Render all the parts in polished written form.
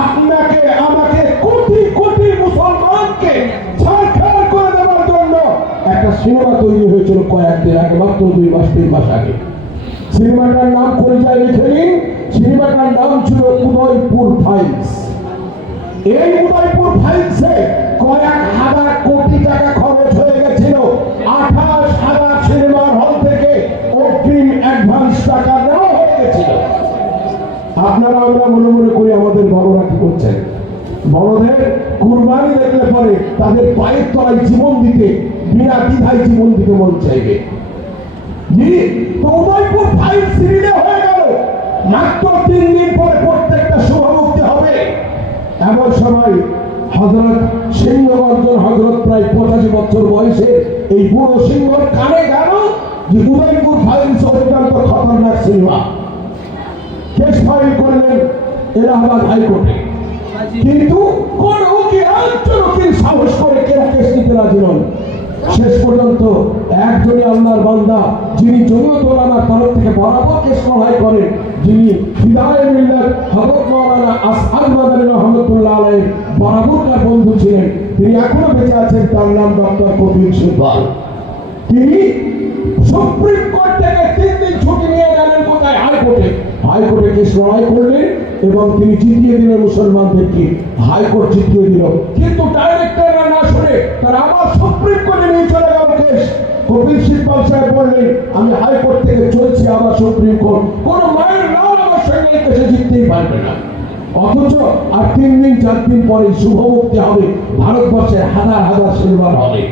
আপনাকে আমাকে কোটি কোটি মুসলমানকে ছাড়খাড় করে দেওয়ার জন্য একটা সিনেমা তৈরি হয়েছিল কয়েকদিন আগে, মাত্র 2 মাস 3 মাস আগে। সিনেমাটার নাম কলিজায় লিখে নিন, সিনেমাটার নাম ছিল উদয়পুর ফাইলস। এই উদয়পুর ফাইলসে কয়েক হাজার কোটি টাকা খরচ হয়ে গেছিল। 28,000 সিনেমার হল থেকে অগ্রিম অ্যাডভান্স টাকা দেওয়া হয়ে গেছিল। আপনারা আমরা মনে মনে করি আমাদের বড়রা কি করছেন, বড়দের কুরবানি দেখলে পরে তাদের পায়ের তলায় জীবন দিতে, বিনা দ্বিধায় জীবন দিতে মন চাইবে। উদয়পুর ফাইল সিরিজে হয়ে গেল, মাত্র 3 দিন পরে প্রত্যেকটা শুভমুক্তি হবে। এমন সময় হযরত সিংহগর্জন হযরত প্রায় 85 বছর বয়সে এই বুড়ো সিংহর কানে গেল যে উদয়পুর ফাইলস অত্যন্ত খতরনাক সিনেমা। কেস ফাইল করলেন এলাহাবাদ হাইকোর্টে, কিন্তু কোন উকিল একজন উকিল সাহস করে কেউ কেস নিতে রাজি নন। শেষ পর্যন্ত একজনই আল্লাহর বান্দা, যিনি জমিয়ত উলামার তরফ থেকে বরাবর কেস লড়াই করেন, যিনি হিদায়ায়ে মিল্লাত হযরত মাওলানা আসআদ মাদানী রহমাতুল্লাহ আলাইহি বরাবরকার বন্ধু ছিলেন, তিনি এখনো বেঁচে আছেন। তার নাম ডক্টর কবির সিব্বাল। তিনি সুপ্রিম কোর্ট থেকে 3 দিন ছুটি নিয়ে গেলেন কোথায়, হাইকোর্টে। হাইকোর্টে কেস লড়াই করলেন এবং তিনি জিতিয়ে দিলেন মুসলমানদেরকে, হাইকোর্ট জিতিয়ে দিল। কিন্তু ডাইরেক্টররা না শুনে তারা আবার সুপ্রিম কোর্টে নিয়ে চলে গেল কেস। কপিল সিব্বাল সাহেব বললেন, আমি হাইকোর্ট থেকে চলছি আবার সুপ্রিম কোর্ট, কোন মায়ের নাম আমার সঙ্গে কেসে জিততেই পারবে না। অথচ আর 3 দিন 4 দিন পরে শুভমুক্তি হবে ভারতবর্ষের হাজার হাজার সিনেমার হলে।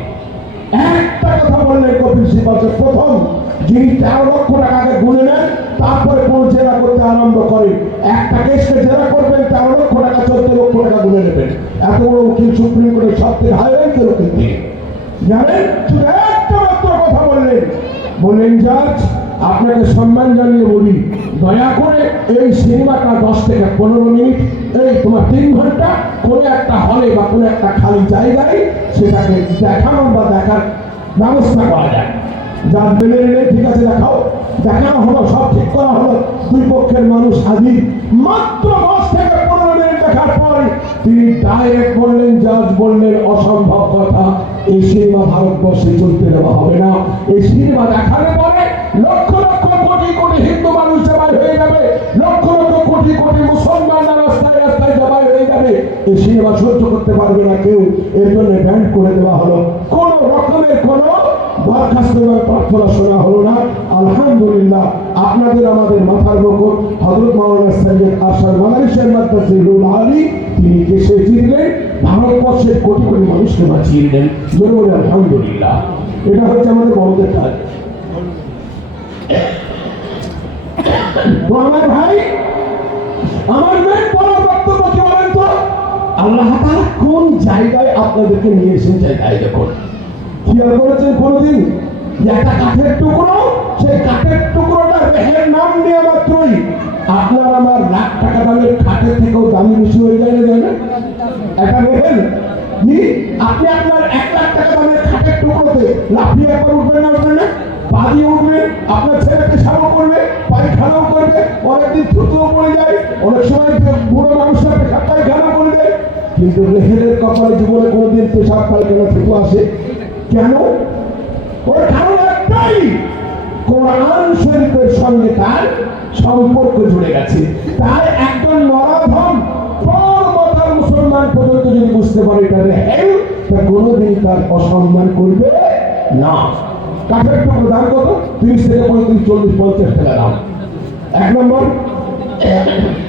একটা কথা বললেন কপিল সিব্বাল সাহেব, প্রথম যিনি 13 লক্ষ টাকাকে গুনে নেন, তারপরে কোন জেরা করতে আরম্ভ করেন, একটা কেসকে জেরা করবেন 13 লক্ষ টাকা 14 লক্ষ টাকা গুনে নেবেন। এত বড় উকিল সুপ্রিম কোর্টের সবথেকে হাই র্যাঙ্কের উকিল তিনি জানেন। শুধু একটা মাত্র কথা বললেন, জাজ আপনাকে সম্মান জানিয়ে বলি, দয়া করে এই সিনেমাটা 10 থেকে 15 মিনিট, এই তোমার 3 ঘন্টা কোনো একটা হলে বা কোনো একটা খালি জায়গায় সেটাকে দেখানো বা দেখার ব্যবস্থা করা যায়। যার মেনে নিলে ঠিক আছে, দেখানো হলো, সব ঠিক করা হলো, 2 পক্ষের মানুষ হাজির। মাত্র 10 থেকে 15 মিনিট দেখার পর তিনি ডাইরেক্ট বললেন, জাজ বললেন, অসম্ভব কথা, এই সিনেমা ভারতবর্ষে চলতে দেওয়া হবে না। এই সিনেমা দেখার পরে লক্ষ লক্ষ কোটি কোটি হিন্দু মানুষ জবাই হয়ে যাবে, লক্ষ লক্ষ কোটি কোটি মুসলমানরা রাস্তায় রাস্তায় জবাই হয়ে যাবে। এই সিনেমা সহ্য করতে পারবে না কেউ, এর জন্য ব্যান করে দেওয়া হলো। কোন রকমের কোন বরখাস্ত এবং প্রার্থনা শোনা হলো না। আলহামদুলিল্লাহ, আপনাদের আমাদের মাথার মুকুট হযরত মাওলানা সৈয়দ আশরাফ মাদানী সাহেব মাদ্রাসাতুল আলী, তিনি দেশে জিতলেন, ভারতবর্ষের কোটি কোটি মানুষকে বাঁচিয়ে দিলেন। জোরে বলে আলহামদুলিল্লাহ। এটা হচ্ছে আমাদের বড়দের কাজ। তো আমার ভাই, আমার মেন বড় বক্তব্য কি বলেন তো, আল্লাহ তাআলা কোন জায়গায় আপনাদেরকে নিয়ে এসেছেন তাই দেখুন। খেয়াল করেছেন কোনদিন একটা কাঠের টুকরো, সেই কাঠের টুকরোটা রেহের নাম নেওয়া মাত্রই আপনার আমার লাখ টাকা দামের খাটের থেকেও দামি বেশি হয়ে যায় না, জানেন? একটা রেহেল আপনি আপনার 1 লাখ টাকা দামের খাটের টুকরোতে লাফিয়ে একবার উঠবেন না, উঠবেন না, পা দিয়ে উঠবেন, আপনার ছেলেকে সাবও করবে, পায়খানাও করবে, অনেকদিন থুতুও পড়ে যায়, অনেক সময় বুড়ো মানুষরা পেশাব পায়খানা করে দেয়। কিন্তু রেহেলের কপালে জীবনে কোনোদিন পেশাব পায়খানা থুতু আসে কেন? ওর কারণ একটাই, কোরআন শরীফের সঙ্গে তার সম্পর্ক জুড়ে গেছে। তাই একজন নরাধম পরমাতার মুসলমান পর্যন্ত যদি বুঝতে পারে এটা রেহেল, তা কোনোদিন তার অসম্মান করবে না। কাঠের টুকরো দাম কত? 30 থেকে 35, 40, 50 টাকা দাম। 1 নম্বর,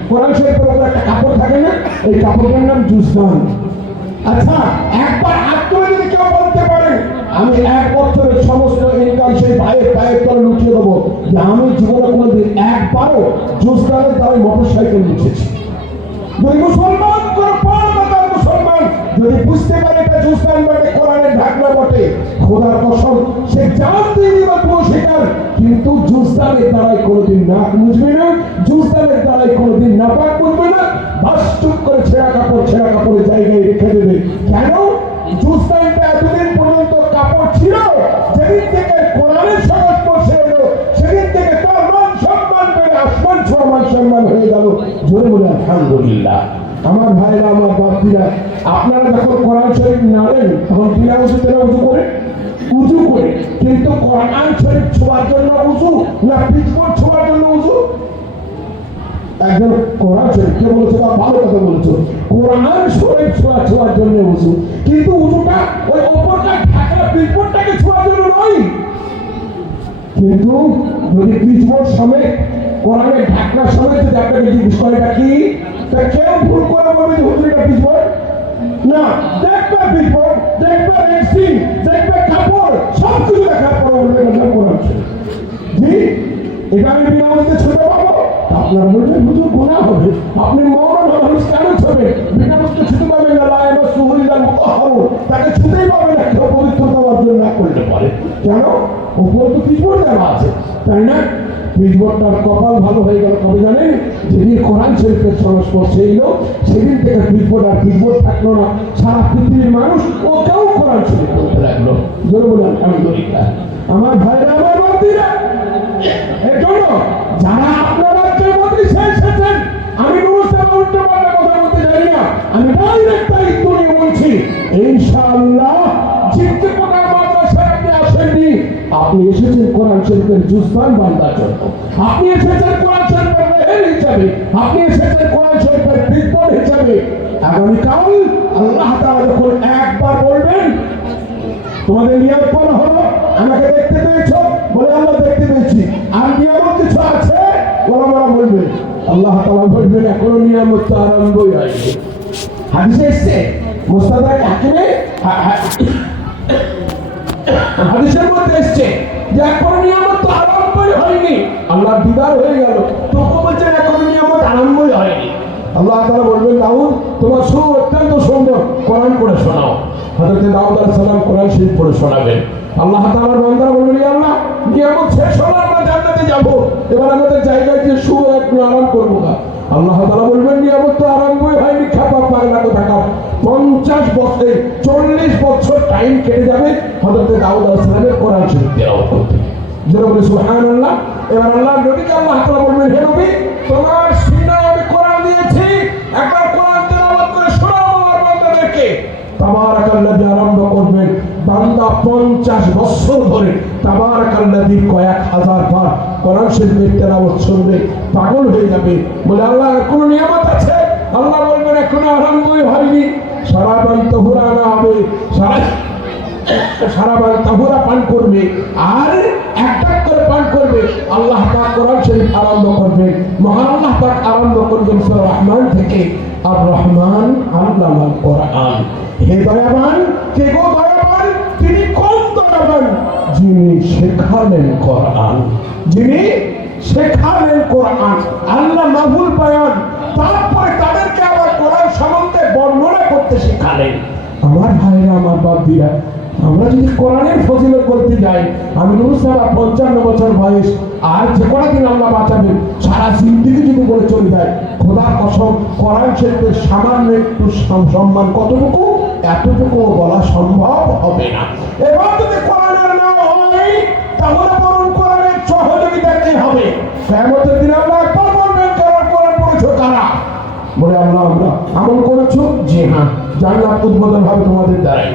কোরআন শরীফের উপর একটা কাপড় থাকে না, এই কাপড়টার নাম জুসদান। আচ্ছা, একবার হাত তুলে যদি কেউ বলতে পারে আমি 1 বছরের সমস্ত ইনকাম সেই ভাইয়ের পায়ের তলে লুটিয়ে দেবো, যে আমি জীবনে কোনোদিন একবারও জুসদানের দ্বারা মোটরসাইকেল লিখেছি। যদি মুসলমান কোনো পরমাতার মুসলমান যদি বুঝতে পারে এটা জুসদান বটে, কোরআনের ঢাকনা বটে, খোদার কসম সে জান দিয়ে দিবা তোমার শিকার, কিন্তু জুসদানের দ্বারাই কোনোদিন নাক মুছবে না, জুসদানের দ্বারাই কোনোদিন নাপাক মুছবে না, বাস চুপ করে ছেঁড়া কাপড়ের জায়গায় রেখে দেবে। কেন? জুসদানটা এতদিন পর্যন্ত কাপড় ছিল, যেদিন থেকে কোরআনের সংস্পর্শে এলো সেদিন থেকে তার মান সম্মান বেড়ে আসমান ছোঁয়া মান সম্মান হয়ে গেল। জোরে বলে আলহামদুলিল্লাহ। আমার ভাইরা, আমার বাপীরা, আপনারা যখন কোরআন শরীফ নাড়েন তখন বিনা উজুতে উজু করে, কিন্তু কোরআন শরীফ ছোঁয়ার জন্য উজু না পিছবোর্ড ছোঁয়ার জন্য উজু? একজন কোরআন শরীফ কে বলেছে, বা ভালো কথা বলেছো, কোরআন শরীফ ছোঁয়ার জন্য উজু, কিন্তু উজুটা ওই ওপরটা ঢাকা পিছবোর্ডটাকে ছোঁয়ার জন্য নয়। কিন্তু যদি পিছবোর্ড সমেত কোরআনের ঢাকনার সমেত যদি আপনাকে জিজ্ঞেস করে এটা কি, তা কেউ ভুল করে বলবে যে হুজুর এটা পিছবোর্ড না। দেখবে পিছবোর্ড, দেখবে রেক্সিন, দেখবে কাপড়, সব কিছু দেখার পরে বলবে এটা কোরআন শরীফ। জি, এটা আমি বিনা উজুতে ছুঁতে পাবো? আপনার বলবেন হুজুর গুনাহ হবে, আপনি মরণ মানুষ কেন ছবে? বিনা উজুতে ছুঁতে পাবেন না, লাইবা সুহুরিলা মুতাহহারুন, তাকে ছুঁতেই পাবে না কেউ পবিত্রতা অর্জন না করলে পারে। কেন? ওপর তো পিছবোর্ড দেওয়া আছে, তাই না? পিছবোর্ডটার কপাল ভালো হয়ে গেল কবে জানেন? যেদিন কোরআন শরীফের সংস্পর্শে এলো সেদিন থেকে পিছবোর্ড থাকলো না। সারা পৃথিবীর মানুষ ও কেউ কোরআন শরীফ করতে লাগলো। জোরে বলেন আলহামদুলিল্লাহ। আমার ভাইরা, আমার বান্দিরা, এর জন্য যারা আপনার রাজ্যের মধ্যে এসেছেন, আমি উল্টো পাল্টা কথা বলতে জানি না, আমি ডাইরেক্ট দায়িত্ব নিয়ে বলছি, ইনশাআল্লাহ জিততে কোরআন মাদ্রাসায় আপনি আসেননি, আপনি এসেছেন কোরআন শরীফের জুজবান বান্দার জন্য, আপনি এসেছেন কোরআন শরীফের মেহের হিসাবে, আপনি এসেছেন কোরআন শরীফের বিদ্বান হিসাবে। আগামীকাল আল্লাহ তাআলা যখন একবার বলবেন তোমাদের নিয়ত করা হলো, আমাকে দেখতে পেয়েছো, বলে আল্লাহ দেখতে পেয়েছি, আর নিয়ামত কিছু আছে, ওলামারা বলবে, আল্লাহ তাআলা বলবেন এখনো নিয়ামত তো আরম্ভই হয়নি। হাদিসে এসেছে, মুস্তাদরাক হাকিমে হাদিসের মধ্যে এসেছে যে এখনো নিয়ামত তো আরম্ভই হয়নি, আল্লাহ দিদার হয়ে গেল, তবু বলছেন এখনো নিয়ামত আরম্ভই হয়নি। আল্লাহ তাআলা বলবেন দাউদ তোমার সুর অত্যন্ত সুন্দর, কোরআন পড়ে শোনাও। হযরত দাউদ আলাইহিস সালাম কোরআন শরীফ পড়ে শোনাবেন। আল্লাহ তাআলার বান্দারা বলবেন ইয়া আল্লাহ নিয়ামত শেষ হলো, আমরা জান্নাতে যাব, এবার আমাদের জায়গায় যে শুয়ে একটু আরাম করবো না। আল্লাহ তাআলা বলবেন নিয়ামত তো আরম্ভই হয়নি, খাপা পাগলা তো থাকা 50 বছর 40 বছর টাইম কেটে যাবে হযরত দাউদ আলাইহিস সালামের কোরআন শরীফ তেলাওয়াত করতে। যারা বলে সুবহানাল্লাহ। এবার আল্লাহ নবীকে আল্লাহ তাআলা বলবেন হে নবী তোমার সিনায় আমি কোরআন দিয়েছি, একবার কোরআন তেলাওয়াত করে শোনাও আমার বান্দাদেরকে। তাবারাকাল্লাযী আরম্ভ করবেন, বান্দা 50 বছর ধরে তাবারাকাল্লাযী কয়েক হাজার বার কোরআন শরীফের তেলাওয়াত শুনবে, পাগল হয়ে যাবে, বলে আল্লাহ কোন নিয়ামত আছে? আল্লাহ বলবেন এখনো আরম্ভই হয়নি। সারাবান তাহুরা না হবে, সারাবান তাহুরা পান করবে, আর একটা করে পান করবে। আল্লাহ পাক কোরআন শরীফ আরম্ভ করবেন, মহান আল্লাহ পাক আরম্ভ করবেন সূরা রহমান থেকে, আর রহমান আল্লামাল কোরআন। হে দয়াবান, কে গো দয়াবান? তিনি কোন দয়াবান? যিনি শেখালেন কোরআন, যিনি শেখালেন কোরআন, আল্লাহ মাহুল বায়ান, তারপরে তাদেরকে আবার কোরআন সম্বন্ধে বর্ণনা করতে শেখালেন। আমার ভাইরা, আমার বাপীরা, আমরা যদি কোরআনের ফজিলত বলতে যাই, আমি সারা 55 বছর বয়স, আর যে কটা দিন আল্লাহ বাঁচাবেন, সারা জিন্দেগি যদি বলে চলে যায়, খোদার কসম কোরআন শরীফের সামান্য একটু সম্মান কতটুকু, এতটুকু বলা সম্ভব হবে না। এবার যদি কোরআনের না হয়, তাহলে বরং কোরআনের সহযোগিতা কি হবে? কিয়ামতের দিন আল্লাহ একবার বলবেন কারা কোরআন পড়েছো, কারা? বলে আল্লাহ আমরা আমল করেছো, জি হ্যাঁ, জান্নাত উদ্বোধন হবে তোমাদের দ্বারাই।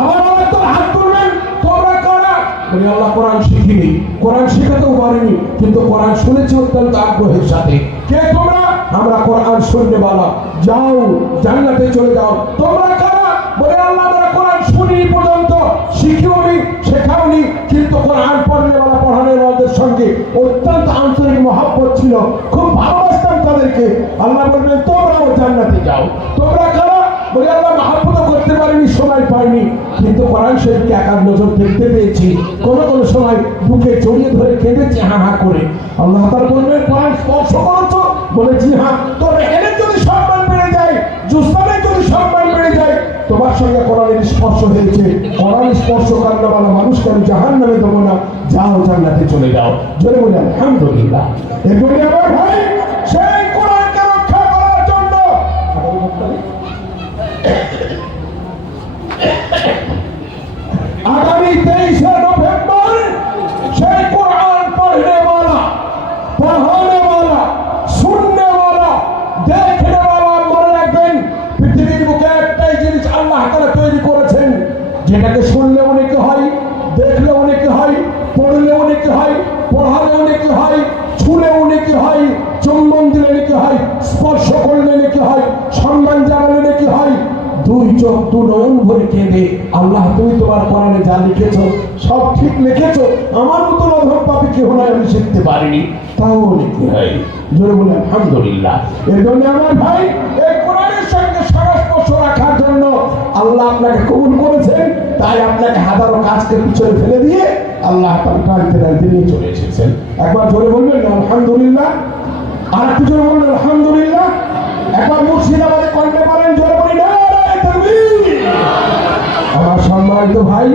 আবার আল্লাহ তো হাত তুলবেন, তোমরা কারা? বলে আল্লাহ কোরআন শিখিনি, কোরআন শেখাতেও পারিনি, কিন্তু কোরআন শুনেছি অত্যন্ত আগ্রহের সাথে। কে তোমরা? আমরা কোরআন শুনতে বলা, যাও জান্নাতে চলে যাও। তোমরা কারা? বলে আল্লাহ আমরা কোরআন শুনি পর্যন্ত, শিখিওনি, শেখাওনি, কিন্তু কোরআন পড়লে বলা পড়ানোর ওদের সঙ্গে অত্যন্ত আন্তরিক মহব্বত ছিল, খুব ভালোবাসতাম তাদেরকে। আল্লাহ বলবেন তোমরাও জান্নাতে যাও। তোমরা কারা? বলে আল্লাহ মহব্বত করতে পারিনি, সময় পাইনি, কিন্তু কোরআন শরীফকে একার নজর দেখতে পেয়েছি, কোনো কোনো সময় বুকে জড়িয়ে ধরে কেঁদেছি হা হা করে। আল্লাহ তাআলা বলবেন কোরআন স্পর্শ করেছো? বলে জি হ্যাঁ। তবে এদের যদি সম্মান বেড়ে যায়, জুসমানের যদি সম্মান বেড়ে যায়, তোমার সঙ্গে কোরআনের স্পর্শ হয়েছে, কোরআন স্পর্শ কান্নাওয়ালা মানুষকে আমি জাহান্নামে দেবো না, যাও জান্নাতে চলে যাও। জোরে বলে আলহামদুলিল্লাহ। এগুলি আমার ভাই, সেই কোরআনকে রক্ষা করার জন্য আগামী 23শে নভেম্বর সেই কোরআন পড়নেওয়ালা, পড়ানেওয়ালা, শুননেওয়ালা, যেটাকে শুনলে অনেকে হয়, দেখলে অনেকে হয়, পড়লে অনেকে হয়, পড়ালে অনেকে হয়, ছুলে অনেকে হয়, চুম্বন দিলে অনেকে হয়, স্পর্শ করলে অনেকে হয়, সম্মান জানালে অনেকে হয়। দুই চোখ দু নয়ন ভরে কেঁদে, আল্লাহ তুমি তোমার কোরআনে যা লিখেছো সব ঠিক লিখেছো, আমার মতো অধম পাপী কেউ নয়, আমি শিখতে পারিনি, তাও অনেকে হয়। জোরে বলে আলহামদুলিল্লাহ। এর জন্য আমার ভাই, এই কোরআনের সঙ্গে সংস্পর্শ রাখার জন্য আল্লাহ আপনাকে কবুল করেছেন, তাই আপনাকে হাজারো কাজকে পিছনে ফেলে দিয়ে আল্লাহ টানতে টানতে নিয়ে চলে এসেছেন। একবার জোরে বলবেন না আলহামদুলিল্লাহ? আর একটু জোরে বলবেন আলহামদুলিল্লাহ? একবার মুর্শিদাবাদে কণ্ঠে বলেন, জোরে বলি না তাকবীর। আমার সম্মানিত ভাই,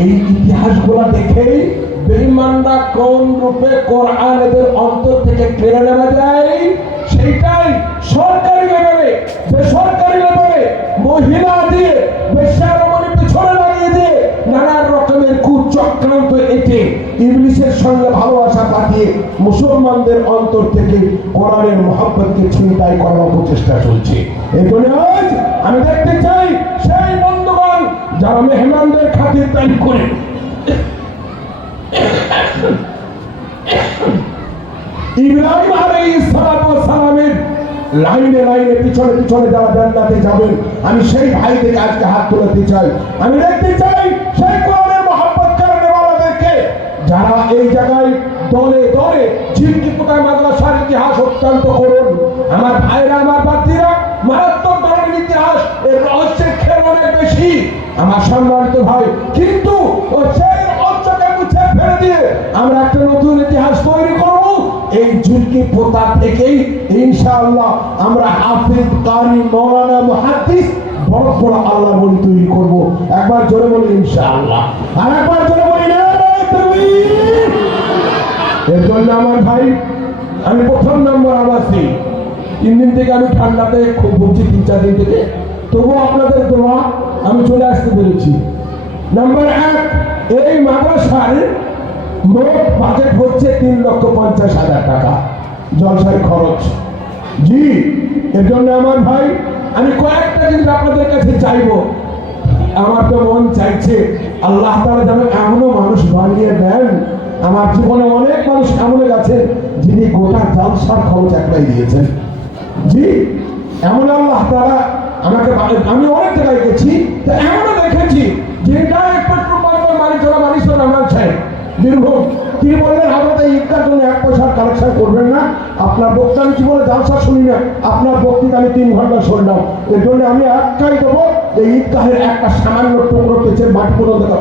এই ইতিহাসগুলো দেখেই বেঈমানরা কোন রূপে কোরআন এদের অন্তর থেকে কেড়ে নেওয়া যায়, সেইটাই সরকারি লেভেলে, বেসরকারি লেভেলে মহিলা দিয়ে, বেশ্যারমণি পিছনে লাগিয়ে দিয়ে নানান রকমের কুচক্রান্ত এঁটে ইবলিসের সঙ্গে ভালোবাসা পাঠিয়ে মুসলমানদের অন্তর থেকে কোরআনের মহব্বতকে ছিনতাই করার প্রচেষ্টা চলছে। এই জন্য আজ আমি দেখতে চাই সেই বন্ধুগণ যারা মেহমানদের খাতিরদারি করে ইব্রাহিম আলাইহিস সালামের লাইনে লাইনে পিছনে পিছনে যারা জান্নাতে যাবেন, আমি সেই ভাই থেকে আজকে হাত তুলতে চাই। আমি দেখতে চাই সেই কোরআনের মহব্বত কারণেওয়ালাদেরকে যারা এই জায়গায় দলে দলে ঝিলকিপুটায় মাদ্রাসার ইতিহাস অত্যন্ত করুন। আমার ভাইরা, আমার বাতিরা, মারাত্মক ধরনের ইতিহাস, এর রহস্যের খেল অনেক বেশি আমার সম্মানিত ভাই, কিন্তু ও সেই রহস্যকে মুছে ফেলে দিয়ে আমরা একটা নতুন ইতিহাস তৈরি করব। এই ঝুলকি পোতা থেকেই ইনশাআল্লাহ আমরা হাফিজ, কারি, মাওলানা, মুহাদ্দিস, বড় বড় আল্লাহ বলি তৈরি করব। একবার জোরে বলি ইনশাআল্লাহ, আর একবার জোরে বলি না তাকবীর। এর জন্য আমার ভাই, আমি প্রথম নম্বর আবাসী 3 দিন থেকে আমি ঠান্ডাতে খুব ভুগছি, 3-4 দিন থেকে, তবুও আপনাদের দোয়া আমি চলে আসতে পেরেছি। নাম্বার 1, এই মাদ্রাসার মোট বাজেট হচ্ছে 3,50,000 টাকা জলসায় খরচ। জি, এর জন্য আমার ভাই আমি কয়েকটা জিনিস আপনাদের কাছে চাইবো। আমার তো মন চাইছে আল্লাহ তাআলা যেন এমনও মানুষ বানিয়ে দেন, আমার জীবনে অনেক মানুষ এমন গেছে যিনি গোটা জলসার খরচ একলাই দিয়েছেন। জি, এমন আল্লাহ তাআলা আমাকে, আমি অনেক জায়গায় গেছি, তো এমনও দেখেছি যেটা পেট্রোল পাম্পের মালিক আমার চাই বীরভূম, তিনি বললেন হযরত ঈদগার জন্য 1 পয়সার কালেকশন করবেন না। আপনার বক্তা আমি জীবনে জালসা শুনি না, আপনার বক্তৃতা আমি 3 ঘন্টা শুনলাম, এর জন্য আমি একটাই দেবো, এই ঈদগাহের একটা সামান্য টুকরো পেছের মাটি পর্যন্ত দেবো।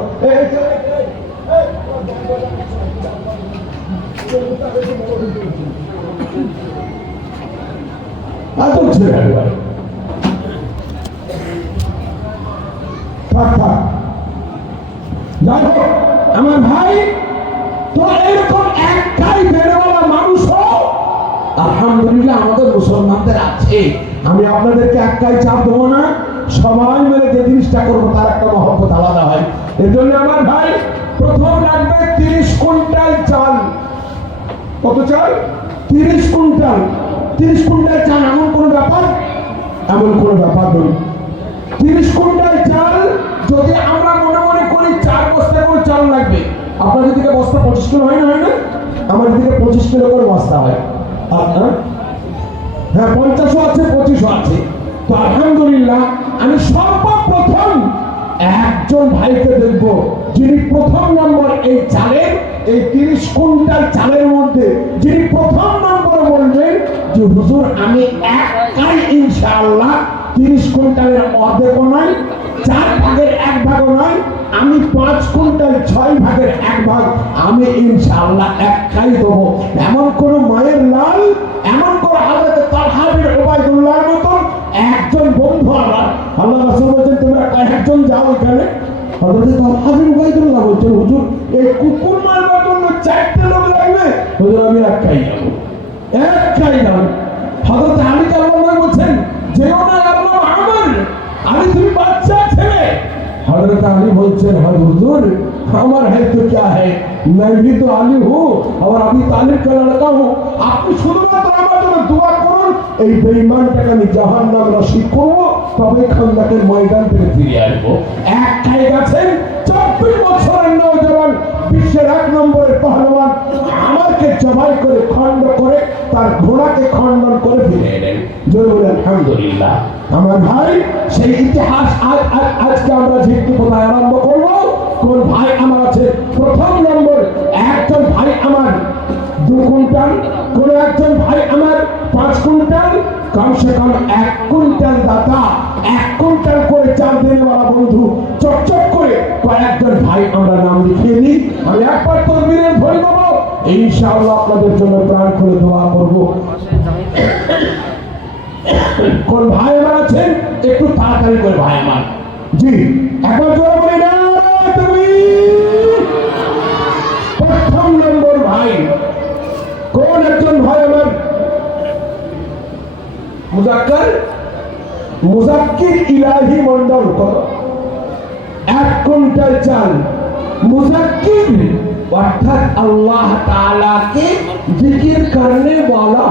যাই হোক আমার ভাই, তো এরকম একটাই বেরোওয়ালা মানুষ আলহামদুলিল্লাহ আমাদের মুসলমানদের আছে। আমি আপনাদেরকে একটাই চাপ দেবো না, সবাই মিলে যে জিনিসটা করবো তার একটা মহব্বত আলাদা হয়। এর জন্য আমার ভাই প্রথম লাগবে 30 কুইন্টাল চাল। কত চাল? 30 কুইন্টাল। 30 কুইন্টাল চাল এমন কোনো ব্যাপার? এমন কোনো ব্যাপার নয়। 30 কুইন্টাল চাল যদি আমরা মনে মনে করি 4 বস্তা করে চাল লাগবে, আপনাদের দিকে বস্তা 25 কিলো হয় না? আমাদের দিকে 25 কিলো করে বস্তা হয়। আপনার হ্যাঁ 50ও আছে, 25ও আছে। তো আলহামদুলিল্লাহ আমি সর্বপ্রথম একজন ভাইকে দেখব যিনি প্রথম নম্বর এই চালের, এই 30 কুইন্টাল চালের মধ্যে যিনি প্রথম নম্বর বলবেন যে হুজুর আমি একাই ইনশাআল্লাহ 30 কুইন্টালের অর্ধেকও নয়, 4 ভাগের 1 ভাগও নয়, আমি 5 কুইন্টাল 6 ভাগের 1 ভাগ আমি ইনশাআল্লাহ একাই দেবো। এমন কোন মায়ের লাল, এমন কোন হযরত তালহা বিন উবাইদুল্লাহর মতন একজন বন্ধু আল্লাহ রাসূল বলেন তোমরা কয়েকজন যাও এখানে। হযরত তালহা বিন উবাইদুল্লাহ বলছেন হুজুর এই কুকুর মারবার জন্য 4টে লোক লাগবে। হুজুর আমি একাই যাবো, একাই যাবো। হযরত আলী কাল্লামা বলছেন যেও না আল্লাহ আমার, আমি তুমি বাচ্চা ছেলে। हजरत अली बोलते हैं हुजूर हमारा है तो क्या है, मैं भी तो आली हूँ और अभी तालिब का लड़का हूँ। আপনি শুধুমাত্র আমার জন্য দোয়া করুন, এই বেঈমানটাকে আমি জাহান্নাম নসিব করবো, তবে খান্দাকের ময়দান থেকে ফিরে আসবো। এক খাই গেছেন 24 বছরের নওজওয়ান, বিশ্বের 1 নম্বরের পহলওয়ান, আমাকে জবাই করে খণ্ড করে তার ঘোড়াকে খণ্ডন করে ফিরে এলেন। জোরে বলেন আলহামদুলিল্লাহ। আমার ভাই, সেই ইতিহাস আজকে আমরা ঝিকটি কোথায় আরম্ভ করবো? কোন ভাই আমার আছে প্রথম নম্বর, একজন ভাই আমার 2 কুইন্টাল, কোন একজন ভাই আমার 5 কুইন্টাল, কমসে কম 1 কুইন্টাল দাতা, 1 কুইন্টাল করে চাল দেনেওয়ালা বন্ধু চকচক করে কয়েকজন ভাই আমরা নাম লিখিয়ে দিই। আমি একবার তকবীরের ধ্বনি দেব, ইনশাআল্লাহ আপনাদের জন্য প্রাণ খুলে দোয়া করব। কোন ভাই আমার আছেন একটু তাড়াতাড়ি করে ভাই আমার? জি, একবার জোরে বলি না তুমি। প্রথম নম্বর ভাই কোন একজন ভাই আমার? মুজাক্কির ইলাহি মন্ডল। কত? 1 কুইন্টাল চাল। मुज़क्किर अर्थात अल्लाह ताला के जिक्र करने वाला,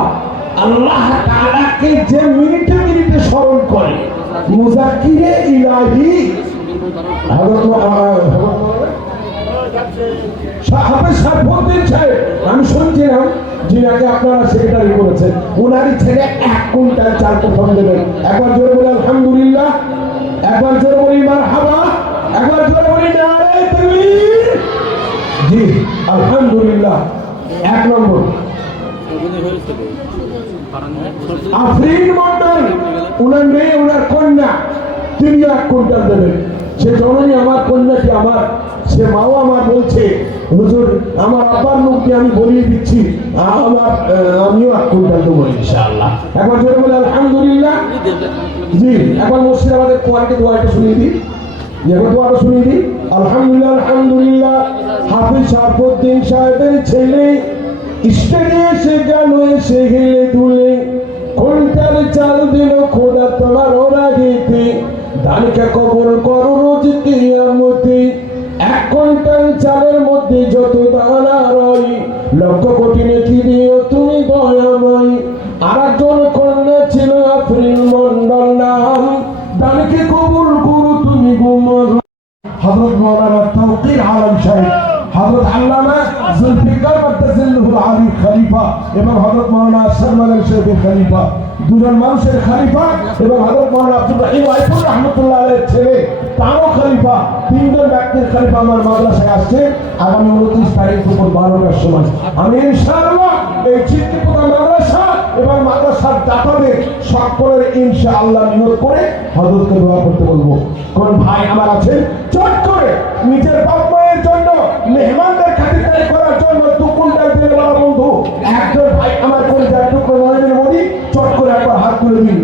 अल्लाह ताला के जे मिनिटे मिनिटे स्मरण करे, मुज़क्किरे इलाही। আমি শুনছিলাম যিনাকে আপনারা সেক্রেটারি করেছেন, উনারই ছেলে 1 কুইন্টাল চাল প্রথম দেবেন। একবার জোরে বলি আলহামদুলিল্লাহ, একবার জোরে বলি মারহাবা, একবার জোরে বলি নারে তাকবীর। জি আলহামদুলিল্লাহ। 1 নম্বর আফরিন মন্ডল, উনার মেয়ে উনার কন্যা, তিনি 1 কুইন্টাল দেবেন। সে জননী আমার কন্যাটি আমার, সে মাও আমার বলছে হুজুর আমার আব্বার মুখ দিয়ে আমি বলিয়ে দিচ্ছি আমিও 1 কুইন্টাল দেবো ইনশাআল্লাহ। একবার জোরে বলে আলহামদুলিল্লাহ। জি একবার মুর্শিদাবাদের কোয়ালিটি দোয়াটা শুনিয়ে দিই, একবার দোয়াটা শুনিয়ে দিই। আলহামদুলিল্লাহ আলহামদুলিল্লাহ। হাফিজ শারফুদ্দিন সাহেবের ছেলে স্টেজে এসে গেল, এসে হেলে দুলে কুইন্টাল চাল দিল খোদা তোমার রাগেতে, দানকে কবুল করো রোজ কিয়ামতে। 1 কুইন্টাল চালের মধ্যে যত দানা রয়, লক্ষ কোটি নেকি দিও তুমি দয়াময়। আরেকজন কন্যা ছিল আফরিন মন্ডল নাম, দানকে কবুল করো তুমি গুমর। হযরত মাওলানা তাওকীর আলম সাহেব, হযরত আল্লামা জুলফিকার মাদ্দাজিল্লাহুল আলী খলিফা এবং হযরত মাওলানা সালমান সাহেবের খলিফা, দুজন মানুষের খলিফা, এবং হযরত মাওলানা আব্দুর রহিম আইফুর রহমাতুল্লাহ আলাইহির ছেলে তারও খলিফা। 3 জন ব্যক্তির খলিফা আমার মাদ্রাসায় আসছে আগামী 29 তারিখ দুপুর 12টার সময়। আমি ইনশাআল্লাহ এই চিত্তিপুরা মাদ্রাসা এবং মাদ্রাসার দাতাদের সকলের ইনশাআল্লাহ নিয়ত করে হযরতকে দোয়া করতে বলবো। কোন ভাই আমার আছেন চট করে নিজের বাপ মায়ের জন্য, মেহমানদের খাতিরদারি করার জন্য 2 কুইন্টাল দেওয়ালা বন্ধু একজন ভাই আমার কোন জায়গায় করে নয়নের মনি চট করে একবার হাত তুলে দিন।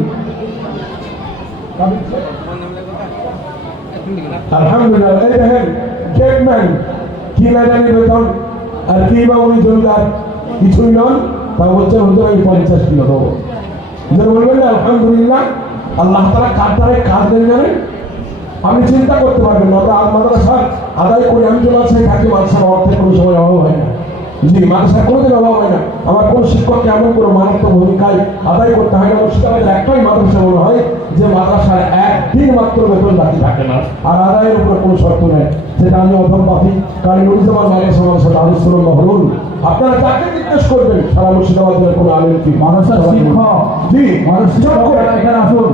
আলহামদুলিল্লাহ। এই দেখেন গেটম্যান কি না জানি বেতন আর কি বা উনি জমিদার কিছুই নন, তা বলছেন হুজুর আমি 50 কিলো দেবো। যে বলবেন না আলহামদুলিল্লাহ। আল্লাহ তাআলা কার দ্বারা কাজ দেন জানেন? আপনি চিন্তা করতে পারবেন না, আমরা মাদ্রাসা আদায় করি, আমি চলে আসি থাকি, মাদ্রাসার অর্থের কোনো সময় অভাব হয় না। জি মাদ্রাসার কোনোদিন অভাব হয় না। আমার কোনো শিক্ষককে এমন কোনো মারাত্মক ভূমিকায় আদায় করতে হয় না। মুর্শিদাবাদের একটাই মাদ্রাসা মনে হয় যে মাদ্রাসার 1 দিন মাত্র বেতন বাকি থাকে না, আর আদায়ের উপরে কোনো শর্ত নেই। সেটা আমি অধম পাখি কারণ নুরুজ্জামান মাদ্রাসা মাদ্রাসা আলোচনা মহরুল। আপনারা যাকে জিজ্ঞেস করবেন সারা মুর্শিদাবাদের কোনো আলেম কি মাদ্রাসার শিক্ষক, জি মাদ্রাসা এখানে আসুন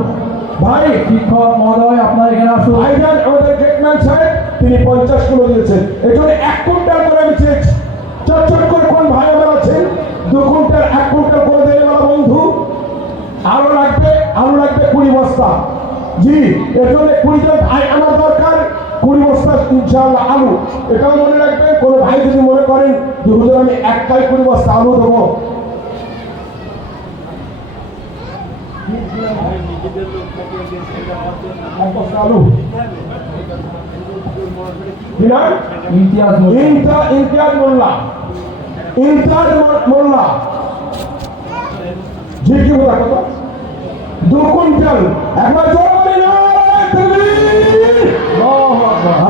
ভাই, শিক্ষক মহোদয় আপনার এখানে আসুন। ভাইজান আমাদের গেটম্যান সাহেব তিনি 50 কিলো দিয়েছেন, এজন্য 1 কুইন্টাল করে আমি চেয়েছি। চট করে কোন ভাই আমার আছেন 2 কুইন্টাল 1 কুইন্টাল করে দেওয়ালা বন্ধু? আলু লাগবে 20 বস্তা। জি এজন্য 20 জন ভাই আমার দরকার, 20 বস্তা ইনশাআল্লাহ আলু। এটাও মনে রাখবেন, কোন ভাই যদি মনে করেন যে হুজুর আমি একটাই 20 বস্তা আলু দেবো, ইমতিয়াজ মোল্লা জি কি বলা কত 2 কুইন্টাল। একবার জোরে বলি নারে তাকবীর।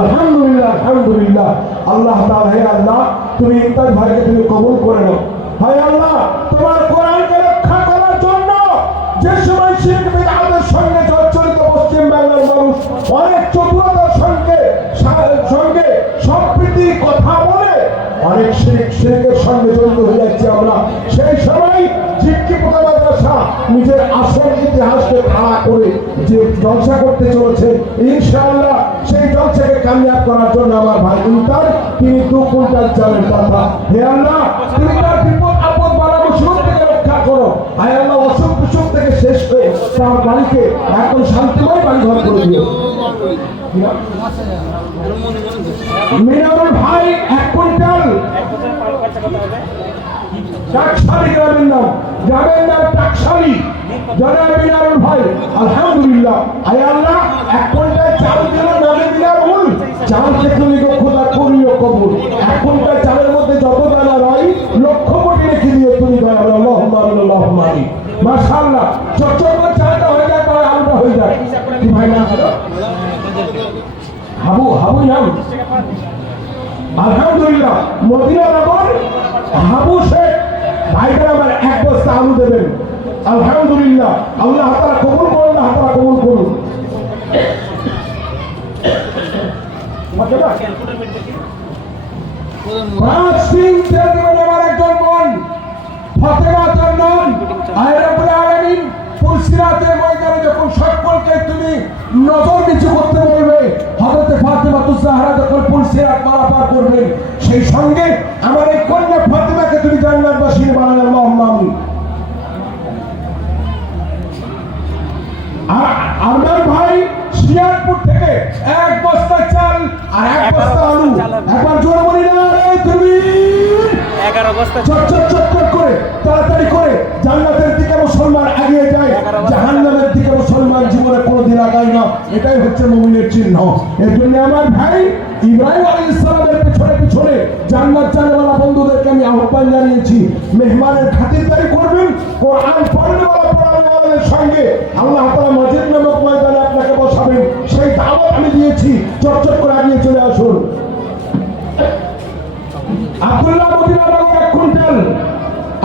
আলহামদুলিল্লাহ আলহামদুলিল্লাহ। আল্লাহ তাআলা হে আল্লাহ তুমি ইমতাজ ভাইকে তুমি কবুল করে নাও। হায় আল্লাহ, তোমার কোরআনকে রক্ষা করার জন্য যে সময় শিরক বিদআতের সঙ্গে জর্জরিত পশ্চিম বাংলার মানুষ অনেক চতুরতার সঙ্গে সম্প্রীতি কথা বলে অনেক শিরকের সঙ্গে জড়িত হয়ে যাচ্ছে আমরা, সেই সময় ঝিটকিপোতা মাদ্রাসা নিজের আসল ইতিহাসকে খাড়া করে যে জলসা করতে চলেছে, ইনশাআল্লাহ সেই জলসাকে কামিয়াব করার জন্য আমার ভাই ইমতাজ তিনি 2 কুইন্টাল চালের কথা। হে আল্লাহ, তুমি তার বিপদ আপদ বালা মুসিবত থেকে রক্ষা করো। হায় আল্লাহ, অসুখ বিসুখ থেকে শেষ করে তার বাড়িকে একদম শান্তিময় বাড়ি ঘর করে দিও। মিনারুল ভাই 1 কুইন্টাল টাকশালী গ্রামের নাম টাকশালী, জনাব মিনারুল ভাই আলহামদুলিল্লাহ। আয় আল্লাহ, 1 কুইন্টাল চাল দিল নামে মিনারুল, চালকে তুমি খোদা করিও কবুল। 1 কুইন্টাল চালের মধ্যে যত দানা রয় লক্ষ কোটি রেখে দিও তুমি দয়া করো। আল্লাহুম্মা আমিন, আল্লাহুম্মা আমিন। মাশাআল্লাহ, চটচট করে চালটা হয়ে যায়, তাই আলুটা হয়ে যায়। কি ভাই নাম হলো হাবু নাম, আলহামদুলিল্লাহ। মদিনা নগর হাবু শেখ ভাইদের আমার 1 বস্তা আলু দেবেন, আলহামদুলিল্লাহ। আল্লাহ তাআলা কবুল করুন, আল্লাহ তাআলা কবুল করুন। আমার একজন বোন ফাতেমা তার নাম, আয় রাব্বুল আলামিন পুলসিরাতের ময়দানে যখন সকলকে তুমি নজর নিচু করতে বলবে, হযরত ফাতেমা তুজ-জাহরা যখন পুলসিরাত পারাপার করবেন, সেই সঙ্গে আমার এই কন্যা ফাতেমাকে তুমি জান্নাতবাসী বানাও। আল্লাহুম্মা আমিন। আমার ভাই শিয়ারপুর থেকে 1 বস্তা চাল আর 1 বস্তা আলু, একবার জোরে বলি না রে তুমি 11 বস্তা চট করে তাড়াতাড়ি করে জান্নাতের দিকে মুসলমান এগিয়ে যায়, জাহান্নামের দিকে মুসলমান জীবনে কোনোদিন আগায় না। এটাই হচ্ছে মুমিনের চিহ্ন। এর জন্য আমার ভাই ইব্রাহিম আলাইহিস সালামের পিছনে জান্নাত চাওয়ালা বন্ধুদেরকে আমি আহ্বান জানিয়েছি, মেহমানের খাতিরদারি করবেন, কোরআন পড়নেওয়ালা পড়ানোয়ালাদের সঙ্গে আল্লাহ তাআলা মসজিদ নামক ময়দানে আপনাকে বসাবেন, সেই দাওয়াত আমি দিয়েছি। চট করে এগিয়ে চলে আসুন। Abdullah Madinanagar 1 quintal,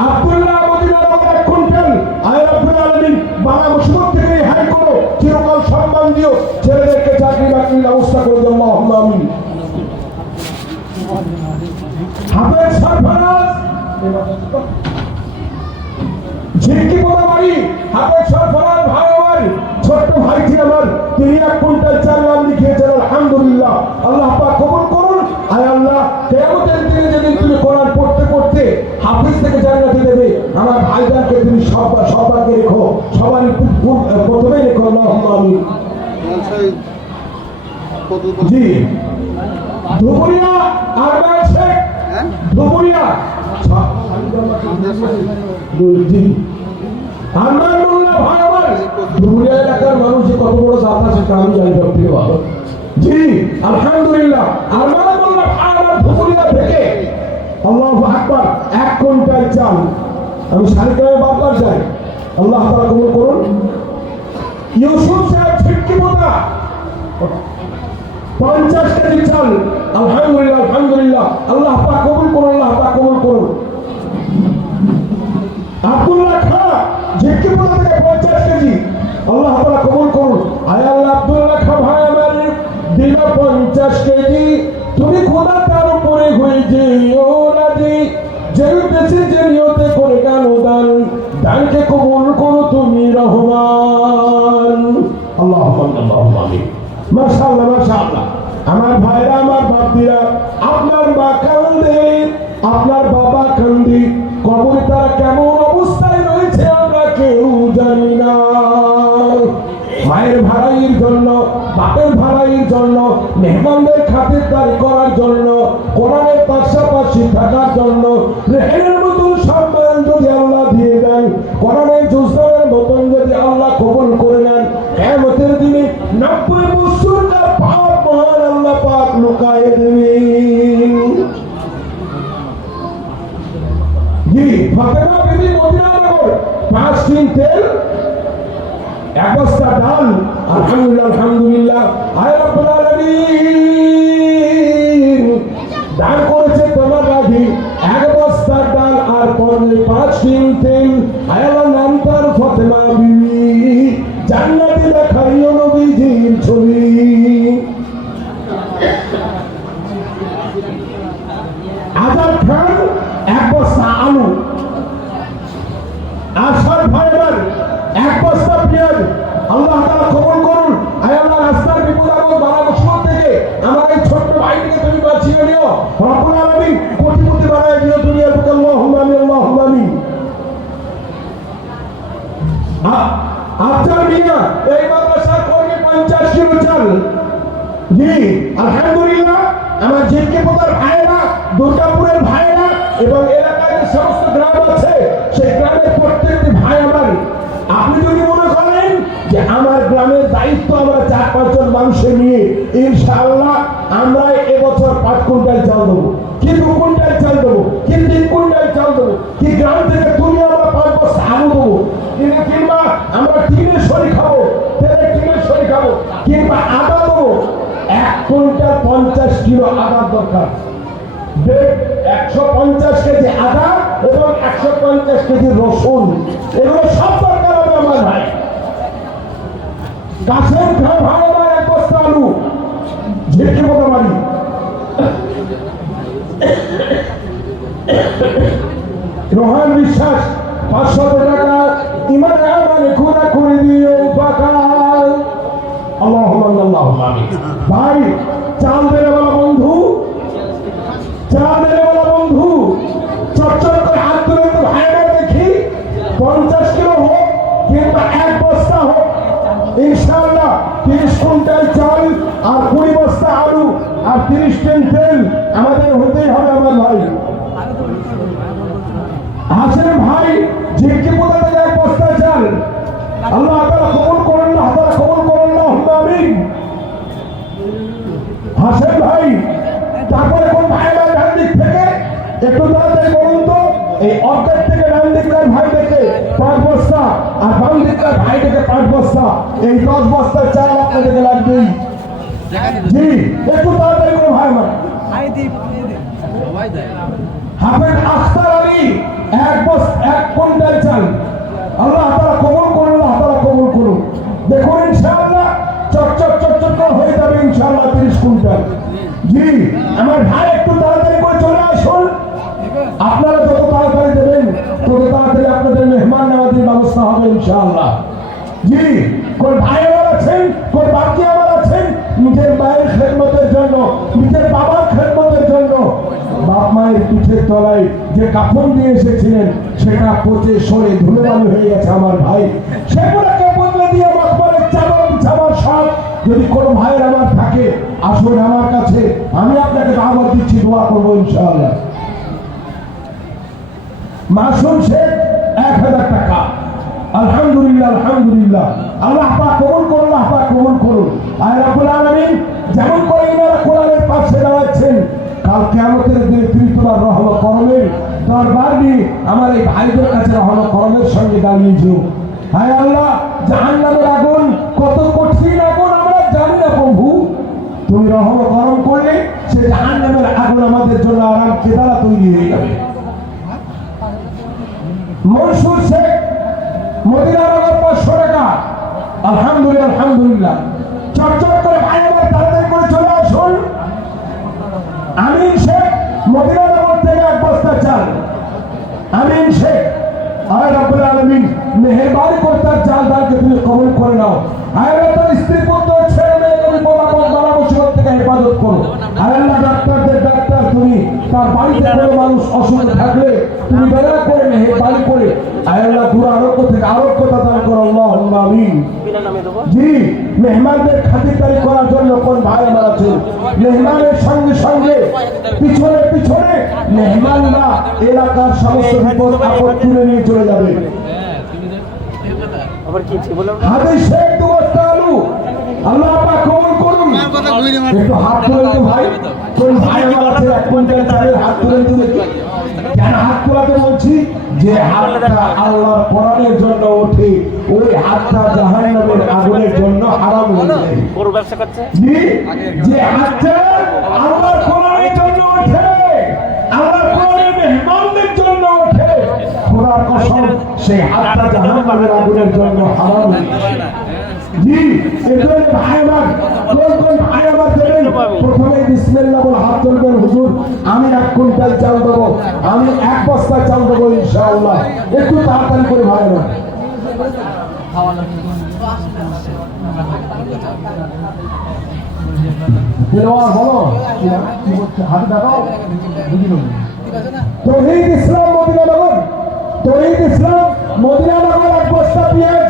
Abdullah Madinanagar 1 quintal. আয় রাব্বুল আলামিন, বাংলা মুসিবত থেকে রেহাই করো, চিরকাল সম্মান দিও, ছেলেদেরকে চাকরি বাকরির ব্যবস্থা করে দাও। আল্লাহুম্মা আমিন। হাফেজ সরফরাজ ঝিটকিপোতা বাড়ি, হাফেজ সরফরাজ ভাই আমার ছোট্ট ভাইটি আমার, তিনি 1 কুইন্টাল চাল নাম লিখিয়েছেন, আলহামদুলিল্লাহ। আল্লাহ পাক কবুল করুন। আয় আল্লাহ, কিয়ামতের দিনে যেদিন তুমি কোরআন পড়তে পড়তে হাফেজ থেকে জান্নাতে দেবে, আমার ভাইজানকে তুমি সবাইকে রেখো, সবারই প্রথমে রেখো। আল্লাহুম্মা আমিন। জি, ধুবুরিয়া আরমান শেখ, ধুবুরিয়া জি, আরমান মোল্লা ভাই আমার, ধুবুরিয়া এলাকার মানুষ কত বড় জাত আছে আমি জানি সব থেকে ভালো। জি আলহামদুলিল্লাহ, আরমান মোল্লা ভাই আমার ধুবুরিয়া থেকে, আল্লাহু আকবার, 1 কুইন্টাল চাল আমি সারিকায় বারবার যাই। আল্লাহ তাআলা কবুল করুন। ইউসুফ সাহেব ঝিটকিপোতা 50 কেজি চাল, আলহামদুলিল্লাহ আলহামদুলিল্লাহ। আল্লাহ পাক কবুল করুন, আল্লাহ পাক কবুল করুন। আব্দুল্লাহ খা ঝিটকিপোতা থেকে 50 কেজি, আল্লাহ তাআলা কবুল করুন। আয় আল্লাহ, আব্দুল্লাহ খা ভাই আমার দিল 50 কেজি, তুমি খোদা তার উপরে হয়ে যেও রাজি, যে উদ্দেশ্যে যে নিয়তে করে গান দান, দানকে কবুল করো তুমি রহমান। আল্লাহুম্মা আমিন। মাশাআল্লাহ মাশাআল্লাহ। আমার ভাইরা, আমার বাপদিরা, আপনার মা কান্দে, আপনার বাবা কান্দে, কবরে তারা কেমন অবস্থায় রয়েছে আমরা কেউ জানি না। মায়ের ভাড়াইয়ের জন্য, বাপের ভাড়াইয়ের জন্য, মেহমানদের খাতিরদারি করার জন্য, কোরআনের পাশাপাশি থাকার জন্য রেহেনের মতন সম্মান যদি আল্লাহ দিয়ে দেন, কোরআনের জুসরের মতন যদি আল্লাহ কবুল করে নেন, কিয়ামতের দিনে 90 বছরকার পাপ মহান আল্লাহ পাক লুকায়ে দেবেন। জি, ফাতেমা বিবি মদিনানগর 5 টিন তেল, 1 বস্তা ডাল, আলহামদুলিল্লাহ আলহামদুলিল্লাহ। আয় রাব্বুল আলামিন, দান করেছে তোমার রাজি, আফজাল মিয়া এই মাদ্রাসার কর্মী 50 কিলো চাল। জি আলহামদুলিল্লাহ আমার জিকে পোতার ভাইরা, দুর্গাপুরের ভাইরা এবং এলাকায় যে সমস্ত গ্রাম আছে সেই গ্রামের প্রত্যেকটি ভাই আমার, আপনি যদি মনে করেন যে আমার গ্রামের দায়িত্ব আমরা 4-5 জন মানুষের নিয়ে ইনশাআল্লাহ আমরা এবছর 5 কুইন্টাল চাল দেবো, কি 2 কুইন্টাল চাল দেবো, কি 3 কুইন্টাল চাল দেবো, কি গ্রাম থেকে তুলে আমরা 5 বস্তা আলু দেবো, কিংবা আমরা টিনের সরি খাবো, তেলের টিনের সরি খাবো, কিংবা আদা দেবো। 1 কুইন্টাল 50 কিলো আদার দরকার, 150 কেজি আদা এবং 150 কেজি রসুন, এগুলো সব দরকার হবে আমার ভাই। গাছের ঘা ভাই আমার 1 বস্তা আলু ঝেঁকে মতো বাড়ি। রোহান বিশ্বাস 500 টাকা ইমান মানে খুদা করে দিও বাকাল। আল্লাহুম্মা আমিন। ভাই চাল দেবে বলা বন্ধু, চাল দেবে বলা বন্ধু, চটচট করে হাত তুলে তো ভাইরা দেখি 50 কিলো হোক কিংবা 1 বস্তা হোক ইনশাআল্লাহ 30 কুইন্টাল চাল আর 20 বস্তা আলু আর 30 টন তেল আমাদের হতেই হবে আমার ভাই। হাসেন ভাই জিকে পোতা থেকে 1 বস্তা চাল আল্লাহ তাআলা কবুল করেন না, আল্লাহ কবুল করেন না, আমিন। হাসেন ভাই তারপরে কোন ভাইরা ডান দিক থেকে একটু তাড়াতাড়ি বলুন তো, এই অর্ধেক থেকে ডান দিককার ভাই থেকে 5 বস্তা আর বাম দিককার ভাই থেকে 5 বস্তা, এই 10 বস্তার চাল আপনাদেরকে লাগবেই। জি একটু তাড়াতাড়ি করে ভাই আমার। হাফেজ আখতার আলী 1 কুইন্টাল চাল আল্লাহ তাআলা কবুল করুন, আল্লাহ তাআলা কবুল করুন। দেখুন ইনশাআল্লাহ চট হয়ে যাবে ইনশাআল্লাহ 30 কুইন্টাল। জি আমার ভাই একটু তাড়াতাড়ি করে চলে আসুন, আপনারা যত তাড়াতাড়ি দেবেন তত তাড়াতাড়ি আপনাদের মেহমান নামাজের ব্যবস্থা হবে ইনশাআল্লাহ। জি কোন ভাই আমার আছেন, কোন বাকি আমার আছেন নিজের মায়ের খেদমতের জন্য, নিজের বাবার খেদমতের জন্য, বাপ মায়ের পিঠের তলায় যে কাফন দিয়ে এসেছিলেন সেটা পচে সরে ধুলোবালু হয়ে গেছে আমার ভাই, সেগুলোকে বদলে দিয়ে মাকবারের চাবার সব যদি কোনো ভাইয়ের আমার থাকে আসুন আমার কাছে, আমি আপনাকে দাওয়াত দিচ্ছি, দোয়া করবো ইনশাআল্লাহ। মাসুম শেখ 1000 টাকা আলহামদুলিল্লাহ আলহামদুলিল্লাহ, আল্লাহ পাক কবুল করুন, আল্লাহ পাক কবুল করুন। আর রব্বুল আলামিন যেমন করে ইনারা কোরআনের পাশে দাঁড়াচ্ছেন, কাল কিয়ামতের দিনে তিনি তোমার রহমত করমের দরবার নিয়ে আমার এই ভাইদের কাছে রহমত করমের সঙ্গে দাঁড়িয়ে যাও। হায় আল্লাহ জাহান্নামের আগুন কত কঠিন আগুন আমরা জানি না প্রভু, তুমি রহমত করম করলে সে জাহান্নামের আগুন আমাদের জন্য আরাম কেদারা তৈরি হয়ে যাবে। মনসুর শেখ মদিনানগর 500 টাকা আলহামদুলিল্লাহ আলহামদুলিল্লাহ, চটচট করে ভাই আমার তাড়াতাড়ি করে চলে আসুন। আমিন শেখ মদিনানগর থেকে 1 বস্তা চাল, আমিন শেখ। আয় রব্বুল আলামিন মেহেরবানি করে তার চাল দানকে তুমি কবুল করে নাও। আয় তার স্ত্রী পুত্র ছেলে মেয়ে তুমি বাবা মুসিবত থেকে হেফাজত করো। আয় আল্লাহ ডাক্তারদের ডাক্তার তুমি, তার বাড়িতে কোনো মানুষ অসুস্থ থাকলে তুমি দয়া করে মেহেরবানি করে আয় আল্লাহ পুরো আরোগ্য থেকে আরোগ্যতা দান করো, আল্লাহুম্মা আমিন। জি মেহমানদের খাতিরদারি করার জন্য কোন ভাই আমার আছেন, মেহমানের সঙ্গে সঙ্গে পিছনে পিছনে মেহমানরা এলাকার সমস্ত বিপদ আপদ তুলে নিয়ে চলে যাবে। হাদিস শেখ 2 বস্তা আলু আল্লাহ পাক কবুল করুন। একটু হাত তুলে তো ভাই, কোন ভাই আমার আছে 1 কুইন্টাল চালের হাত তুলে তুলে, কেন হাত তোলাতে বলছি যে হাতটা আল্লাহর কোরআনের জন্য ওঠে, ওই হাতটা জাহান্নামের আগুনের জন্য হারাম হয়ে যায়। গরু ব্যবসা করছে জি যে হাতটা আল্লাহর কোরআনের জন্য ওঠে, আল্লাহর কোরআনের মেহমানদের জন্য ওঠে, খোদার কসম সেই হাতটা জাহান্নামের আগুনের জন্য হারাম হয়ে যায়। জি এজন্য ভাই আমার কোন ভাই আমার দেবেন, প্রথমে বিসমিল্লাহ বলে হাত তুলবেন, হুজুর আমি 1 কুইন্টাল চাল দেবো, আমি 1 বস্তা চাল দেবো ইনশাআল্লাহ। একটু তাড়াতাড়ি করে ভাই আমার। বলো কি বলছে, হাত দেখাও। তৌহিদ ইসলাম মদিনানগর, তৌহিদ ইসলাম মদিনানগর 1 বস্তা পেঁয়াজ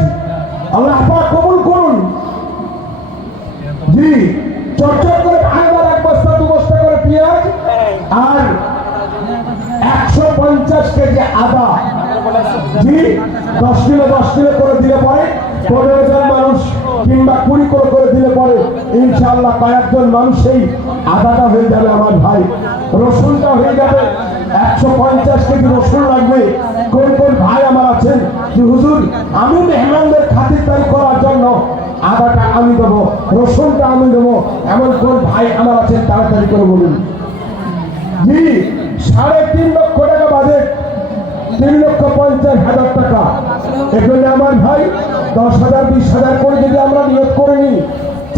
কিলো করে দিলে পরে 15 জন মানুষ কিংবা 20 কিলো করে দিলে পরে ইনশাআল্লাহ কয়েকজন মানুষেই আদাটা হয়ে যাবে আমার ভাই। রসুনটা হয়ে যাবে 150 কেজি রসুন লাগবে। কোন কোন ভাই আমার আছেন যে হুজুর আমি মেহমানদের খাতিরদারি করার জন্য আদাটা আমি দেবো, রসুনটা আমি দেবো, এমন কোন ভাই আমার আছেন তাড়াতাড়ি করে বলুন। জি 3.5 লক্ষ টাকা বাজেট, 3,50,000 টাকা। এখানে আমার ভাই 10,000 20,000 করে যদি আমরা নিয়োগ করে নিই,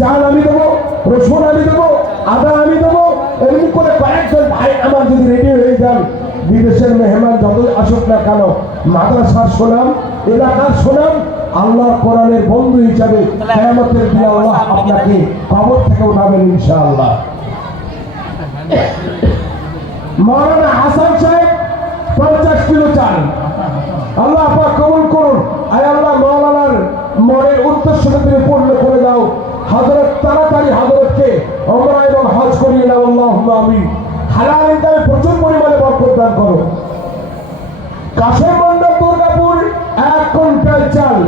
চাল আমি দেবো, রসুন আমি দেবো, আদা আমি দেবো, এমনি করে কয়েকজন ভাই আমার যদি রেডি হয়ে যান, বিদেশের মেহমান যতই আসুক না কেন মাদ্রাসার সুনাম, এলাকার সুনাম, আল্লাহ কোরআনের বন্ধু হিসাবে কিয়ামতের দিনে আল্লাহ আপনাকে কবর থেকে উঠাবেন ইনশাআল্লাহ। মাওলানা হাসান সাহেব 50 কিলো চাল আল্লাহ পাক কবুল করুন। আয় আল্লাহ মাওলানার মনের উদ্দেশ্যকে তুমি পূর্ণ করে দাও। হযরত তাড়াতাড়ি হযরতকে ওমরা এবং হজ করিয়ে নাও আল্লাহুম্মা আমিন। হালাল ইনকামে প্রচুর পরিমাণে বরকত দান করো। কাশেম মন্ডল দুর্গাপুর 1 কুইন্টাল চাল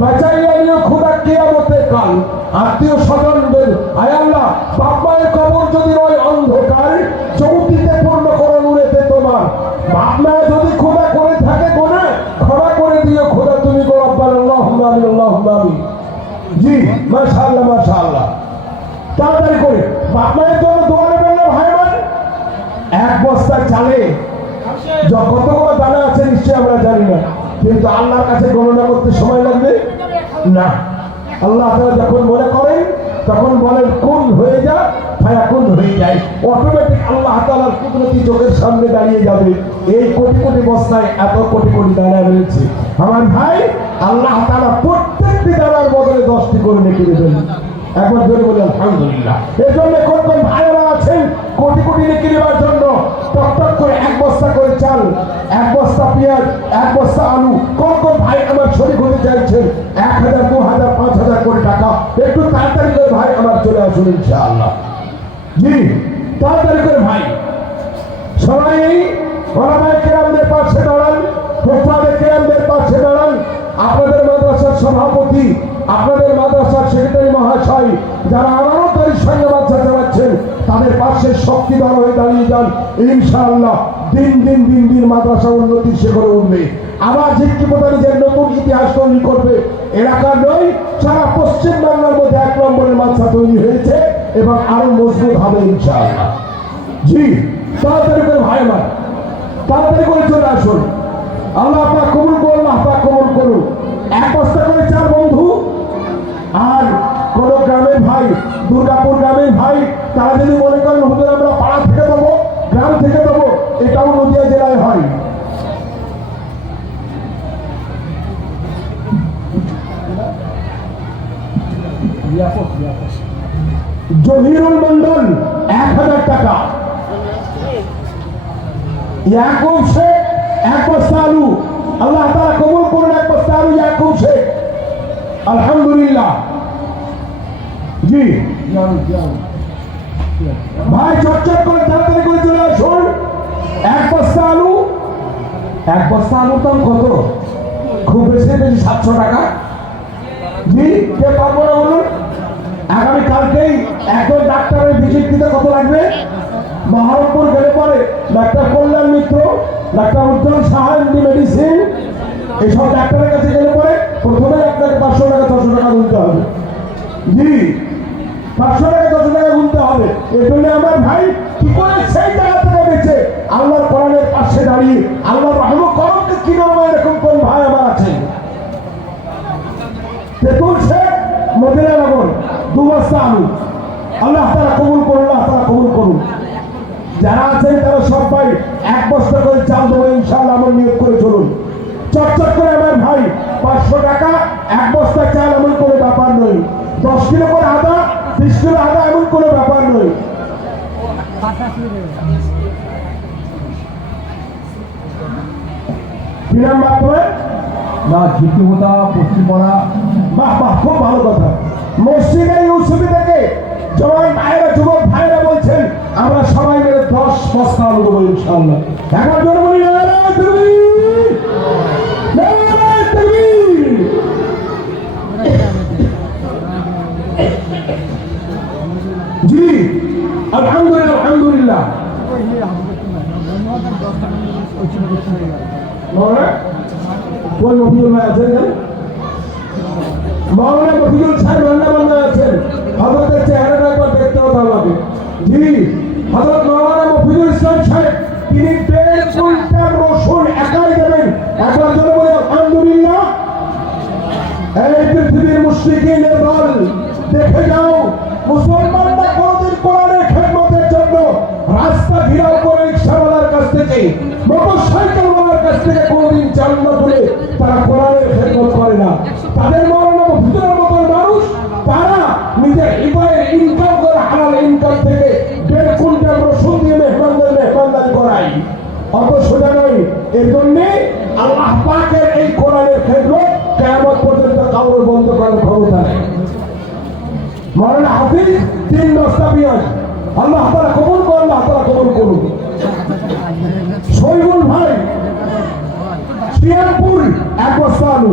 বাঁচাইয়া নিও খোদা কিয়ামতের কাল। আত্মীয় স্বজনদের আয় আল্লাহ বাপ মায়ের কবর যদি রয় অন্ধকার, চৌকিতে পূর্ণ করো নূরেতে তোমার। বাপ মা যদি খোদা করে থাকে গোনা, ক্ষমা করে দিও খোদা তুমি গো রব্বানা আল্লাহুম্মা আমিন আল্লাহুম্মা আমিন। জি মাশাআল্লাহ মাশাআল্লাহ। তাড়াতাড়ি করে বাপ মায়ের জন্য দোয়া নেবেন না ভাই বোন। 1 বস্তা চালে কতগুলো দানা আছে নিশ্চয়ই আমরা জানি না, কিন্তু আল্লাহর কাছে গণনা করতে সময় লাগবে না। আল্লাহ তাআলা যখন মনে করেন তখন বলেন কোন হয়ে যা, ফায়াকুন হয়ে যায়, অটোমেটিক আল্লাহ তাআলার কুদরতি চোখের সামনে দাঁড়িয়ে যাবে। এই কোটি কোটি বস্তায় এত কোটি কোটি দানা রয়েছে আমার ভাই। আল্লাহ তাআলা প্রত্যেকটি দানার বদলে 10টি করে নেকি দেবেন। একবার ধরে বলি আলহামদুলিল্লাহ। এর জন্য কোন কোন ভাইরা আছেন কোটি কোটি নেকি নেওয়ার জন্য টক করে 1 বস্তা করে চাল, 1 বস্তা পেঁয়াজ, 1 বস্তা আলু, কোন কোন ভাই আমার শরীক হতে চাইছেন 1,000 2,000 5,000 করে টাকা, একটু তাড়াতাড়ি করে ভাই আমার চলে আসুন ইনশাআল্লাহ। জি তাড়াতাড়ি করে ভাই সবাই ওলামায়ে কেরামদের পাশে দাঁড়ান, ফুকাহায়ে কেরামদের পাশে দাঁড়ান। আপনাদের মাদ্রাসার সভাপতি, আপনাদের মাদ্রাসার সেক্রেটারি মহাশয় যারা আমানতদারির সঙ্গে মাদ্রাসা চালাচ্ছেন তাদের পাশে শক্তিধর হয়ে দাঁড়িয়ে যান। ইনশাআল্লাহ দিন দিন দিন দিন মাদ্রাসা উন্নতির শিখরে উঠবে। আবার ঝিটকিপোতা নিজের নতুন ইতিহাস তৈরি করবে। এলাকার নয় সারা পশ্চিম বাংলার মধ্যে 1 নম্বরের মাদ্রাসা তৈরি হয়েছে এবং আরো মজবুত হবে ইনশাআল্লাহ। জি তাড়াতাড়ি করে ভাই আমার তাড়াতাড়ি করে চলে আসুন। আল্লাহ পাক কবুল করুন, আল্লাহ পাক কবুল করুন। 1 বস্তা করে চাল বন্ধু। আর কোন গ্রামের ভাই, দুর্গাপুর গ্রামের ভাই তারা যদি মনে করেন হুজুর আমরা পাড়া থেকে দেবো, গ্রাম থেকে দেবো, এটাও নদিয়া জেলায় হয়। জহিরুল মন্ডল 1,000 টাকা। ইয়াকুব শেখ 1 বস্তা আলু। আল্লাহ তাআলা কবুল করুন 1 বস্তা আলু ইয়াকুব শেখ। আলহামদুলিল্লাহ। জি ভাই চটচট করে তাড়াতাড়ি করে চলে আসুন। 1 বস্তা আলু। 1 বস্তা আলুর দাম কত? খুব বেশি বেশি 700 টাকা। জি কে পারবো না বলুন? আগামী কালকেই একজন ডাক্তারের ভিজিট দিতে কত লাগবে? মহারণপুর গেলে পরে ডাক্তার কল্যাণ মিত্র, ডাক্তার উজ্জ্বল সাহা এমডি মেডিসিন, এইসব ডাক্তারের কাছে গেলে পরে প্রথমে আপনাকে 500 টাকা 600 টাকা গুনতে হবে। জি 500 টাকা 600 টাকা গুনতে হবে। এর জন্য আমার ভাই কি করে সেই জায়গা থেকে বেঁচে আল্লাহর কোরআনের পাশে দাঁড়িয়ে আল্লাহর রহমত করমকে কি করবো, এরকম কোন ভাই আমার আছেন? তেতুল শেখ মদিনা নগর 2 বস্তা আলু। আল্লাহ তাআলা কবুল করুন, আল্লাহ তাআলা কবুল করুন। যারা আছেন তারা সবাই 1 বস্তা করে চাল দেবো ইনশাআল্লাহ। আমার নিয়োগ করে চলুন চটচট করে আমার ভাই। 500 টাকা 1 বস্তা চাল এমন কোনো ব্যাপার নয়। 10 কিলো করে আদা, 20 কিলো আদা এমন কোনো ব্যাপার নয়। বিনাম মাধ্যমে না ঝিটকিপোতা পশ্চিমপাড়া। বাহ বাহ খুব ভালো কথা। মসজিদে ইউসুফি থেকে জওয়ান ভাইরা যুবক ভাইরা বলছেন আমরা সবাই মিলে 10 বস্তা আলু দেবো ইনশাআল্লাহ। একবার জোরে বলি নারায়ে তাকবীর, নারায়ে তাকবীর। আলহামদুলিল্লাহ আলহামদুলিল্লাহ। কোন মফিজুল ভাই আছেন এখানে? মাওলানা মফিজুল সাহেব রান্না আছেন। হযরতের চেহারাটা একবার দেখতে হতো আমাকে। জি, হযরত মাওলানা মফিজুল ইসলাম সাহেব, তিনি 1.5 কুইন্টাল রসুন একাই দেবেন। একবার জোরে বলে আলহামদুলিল্লাহ। এই পৃথিবীর মুশরিকিনের দল, দেখে যাও, মুসলমানরা কোনদিন কোরআনের খেদমতের জন্য রাস্তা ঘেরাও করে রিক্সাওয়ালার কাছ থেকে, মোটরসাইকেলওয়ালার কাছ থেকে কোনদিন চান্দা তুলে তারা কোরআনের খেদমত করে না। তাদের মাওলানা মফিজুলের মতন মানুষ, তারা নিজের হৃদয়ের ইনকাম করে, হালাল ইনকাম থেকে 1.5 কুইন্টাল রসুন দিয়ে মেহমানদারি করায়। অত সোজা নয়। এর জন্যে আল্লাহ পাকের এই কোরআনের খেদমত কিয়ামত পর্যন্ত কাউকে বন্ধ করার ক্ষমতা নেই। মাওলানা হাফিজ 3 বস্তা পেঁয়াজ, আল্লাহ তাআলা কবুল করুন, আল্লাহ তাআলা কবুল করুন। শহীদুল ভাই শিয়ালপুর 1 বস্তা আলু,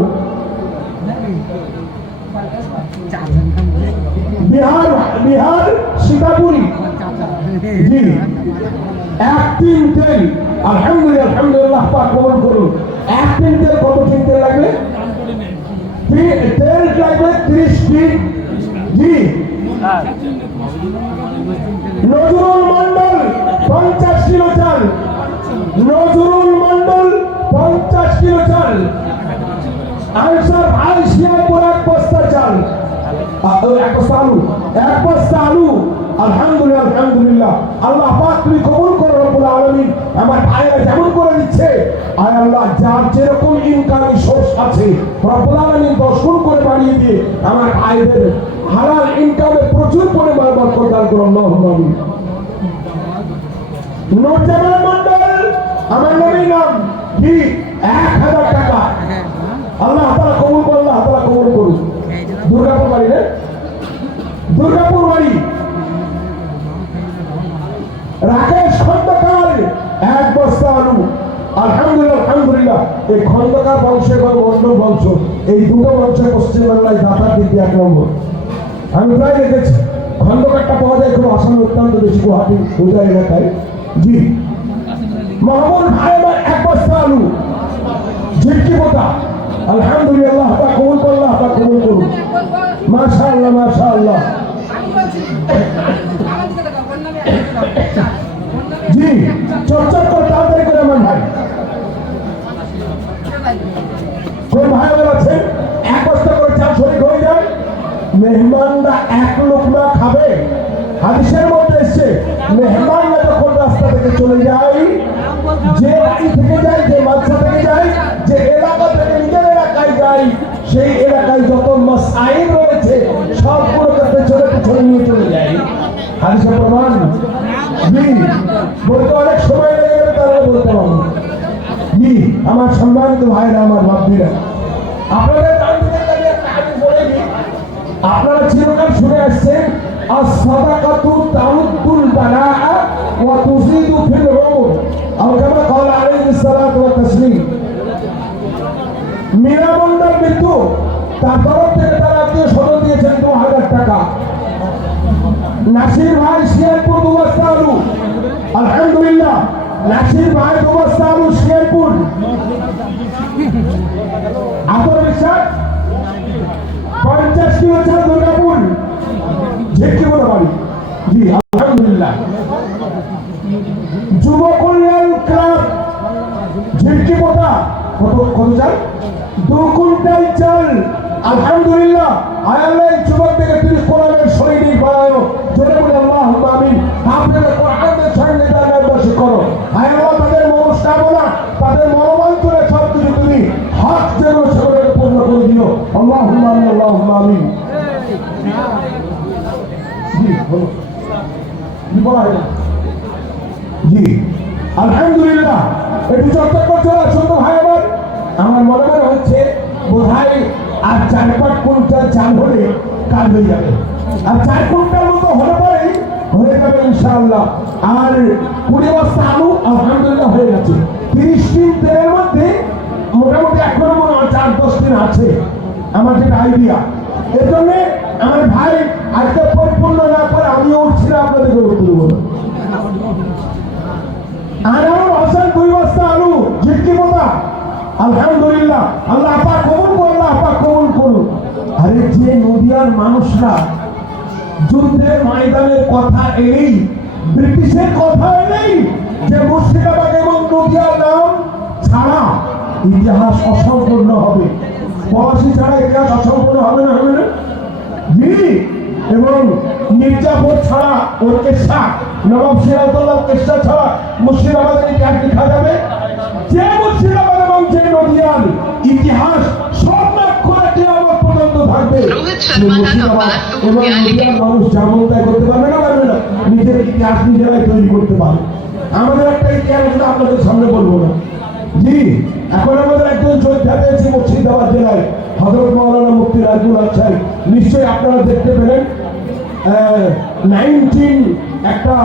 বিহার সীতাপুরি জি 1 টিন তেল, আলহামদুলিল্লাহ আলহামদুলিল্লাহ, পাক কবুল করুন। 1 টিন তেল, কত টিন তেল লাগবে? তেল লাগবে 30 টিন জি। নজরুল মন্ডল 50 কিলো চাল, নজরুল মন্ডল 50 কিলো চাল। আনসার ভাই শিয়ালপুর 1 বস্তা চাল, 1 বস্তা আলু, 1 বস্তা আলু। আলহামদুলিল্লাহ আলহামদুলিল্লাহ। আল্লাহ পাক তুমি কবুল করো রব্বুল আলামিন। আমার ভাইরা যেমন করে দিচ্ছে, আয় আল্লাহ যার যেরকম ইনকাম সোর্স আছে রব্বুল আলামিন 10 গুণ করে বাড়িয়ে দিয়ে আমার ভাইদের হালাল ইনকামে প্রচুর পরিমাণ বরকত দান করুন। আল্লাহুম্মা আমিন। নূরজামান মন্ডল, আমার নবীর নাম জি 1000 টাকা। আল্লাহ তাআলা কবুল করুন, আল্লাহ তাআলা কবুল করুন। দুর্গাপুর বাড়ি রে, দুর্গাপুর বাড়ি। রাকেশ খন্দকার 1 বস্তা আলু, আলহামদুলিল্লাহ আলহামদুলিল্লাহ। এই খন্দকার বংশ এবং মন্ডল বংশ, এই দুটো বংশ পশ্চিমবাংলায় দাতার দিকে 1 নম্বর। আমি প্রায় দেখেছি খন্দকারটা পাওয়া যায় খুব আসামে অত্যন্ত বেশি, গুয়াহাটি পূজা এলাকায় জি। মাহমুদ ভাই আমার 1 বস্তা আলু, ঝিটকি পোতা, আলহামদুলিল্লাহ, তা কবুল করুন, তা কবুল করুন। মাশাআল্লাহ মাশাআল্লাহ জি। চর্চর করে তাড়াতাড়ি করে আমার ভাই, কোন ভাই বলেছেন 1 বস্তা করে চাল শরীক হয়ে যায়। মেহমানরা 1 লোকমা খাবে। হাদিসের মধ্যে এসেছে মেহমানরা যখন রাস্তা থেকে চলে যায়, যে বাড়ি থেকে যায়, যে মাদ্রাসা থেকে যায়, যে এলাকা থেকে নিজের এলাকায় যায়, সেই এলাকায় যত মাসাইল রয়েছে সবগুলোকে পেছনে নিয়ে চলে যায়। হাদিসের প্রমাণ জি। বলতে অনেক সময় লেগে যাবে, তাহলে বলতে পারবো জি। আমার সম্মানিত ভাইরা, আমার বাপীরা, আপনাদের আপনারা চিরকাল শুনে আসছেন as-sadaqatu ta'uddul bala'a wa tuzidu fil 'umr, aw kama qala alayhi salatu wa taslim। Meera Mondal কিন্তু তার তরফ থেকে তারা আত্মীয় স্বজন দিয়েছেন 2000 টাকা। নাসির ভাই শিয়ালপুর 2 বস্তা আলু, আলহামদুলিল্লাহ। নাসির ভাই 2 বস্তা আলু শিয়ালপুর। আতর বিশ্বাস 50 কিলো চাল দুর্গাপুর, ঝিটকি পোতা বাড়ি জি, আলহামদুলিল্লাহ। যুব কল্যাণ ক্লাব ঝিটকি পোতা, কত চাল? 2 কুইন্টাল চাল, আলহামদুলিল্লাহ। আয় আল্লাহ এই যুবক থেকে 30 কোরআনের সৈনিক বানানো, জোরে বলে আল্লাহুম্মা আমিন। আপনাদের কোরআনের সঙ্গে তাদের বসে করো। আয় আল্লাহ তাদের মনস্কামনা, তাদের মনোবাঞ্ছনা সব কিছু তুমি হক যেন সেগুলোকে পূর্ণ করে দিও। আল্লাহুম্মা আমিন, আল্লাহুম্মা আমিন জি। বলো কি বলা হয় জি, আলহামদুলিল্লাহ। একটু চর্চা করতে হবে ছোট ভাই আমার মনে হচ্ছে বোধহয় আর 4-5 কুইন্টাল চাল হলে কাজ হয়ে যাবে। আর 4 কুইন্টাল মতো হলে পরেই হয়ে যাবে ইনশাআল্লাহ। আর 20 বস্তা আলু আলহামদুলিল্লাহ হয়ে গেছে। 30 টিন তেলের মধ্যে মোটামুটি এখনো মনে হয় 4-10 দিন আছে, আমার যেটা আইডিয়া। এর জন্য আমার ভাই আজকে পরিপূর্ণ না করে আমিও উঠছিলাম আপনাদের আপনাদেরকে উত্তর দেবো না। আনারুল হোসেন 2 বস্তা আলু ঝিটকি পোতা, আলহামদুলিল্লাহ, আল্লাহ পাক কবুল করুন, আল্লাহ পাক কবুল করুন। আরে যে নদিয়ার মানুষরা যুদ্ধের ময়দানের কথা এলেই, ব্রিটিশের কথা এলেই, যে মুর্শিদাবাদ এবং নদিয়ার নাম ছাড়া ইতিহাস অসম্পূর্ণ হবে, পলাশী ছাড়া ইতিহাস অসম্পূর্ণ হবে না, হবে না? জি। এবং মির্জাপুর ছাড়া ওর কেশা, নবাব সিরাজউদ্দৌলার কেশা ছাড়া মুর্শিদাবাদের ইতিহাস লেখা যাবে? যে মুর্শিদাবাদ এবং যে নদিয়ার ইতিহাস স্বর্ণাক্ষরে কিয়ামত পর্যন্ত থাকবে, সেই মুর্শিদাবাদ এবং নদিয়ার মানুষ যেমন তাই করতে পারবে না, পারবে না? নিজের ইতিহাস নিজেরাই তৈরি করতে পারে। আমাদের একটা ইতিহাস আছে, আপনাদের সামনে বলবো না। জি, এখন আমাদের একজন যোদ্ধা পেয়েছে মুর্শিদাবাদ জেলায়, হযরত মাওলানা মুফতি রাজুল আল সাহেব, নিশ্চয়ই আপনারা দেখতে পেলেন। 19 একটা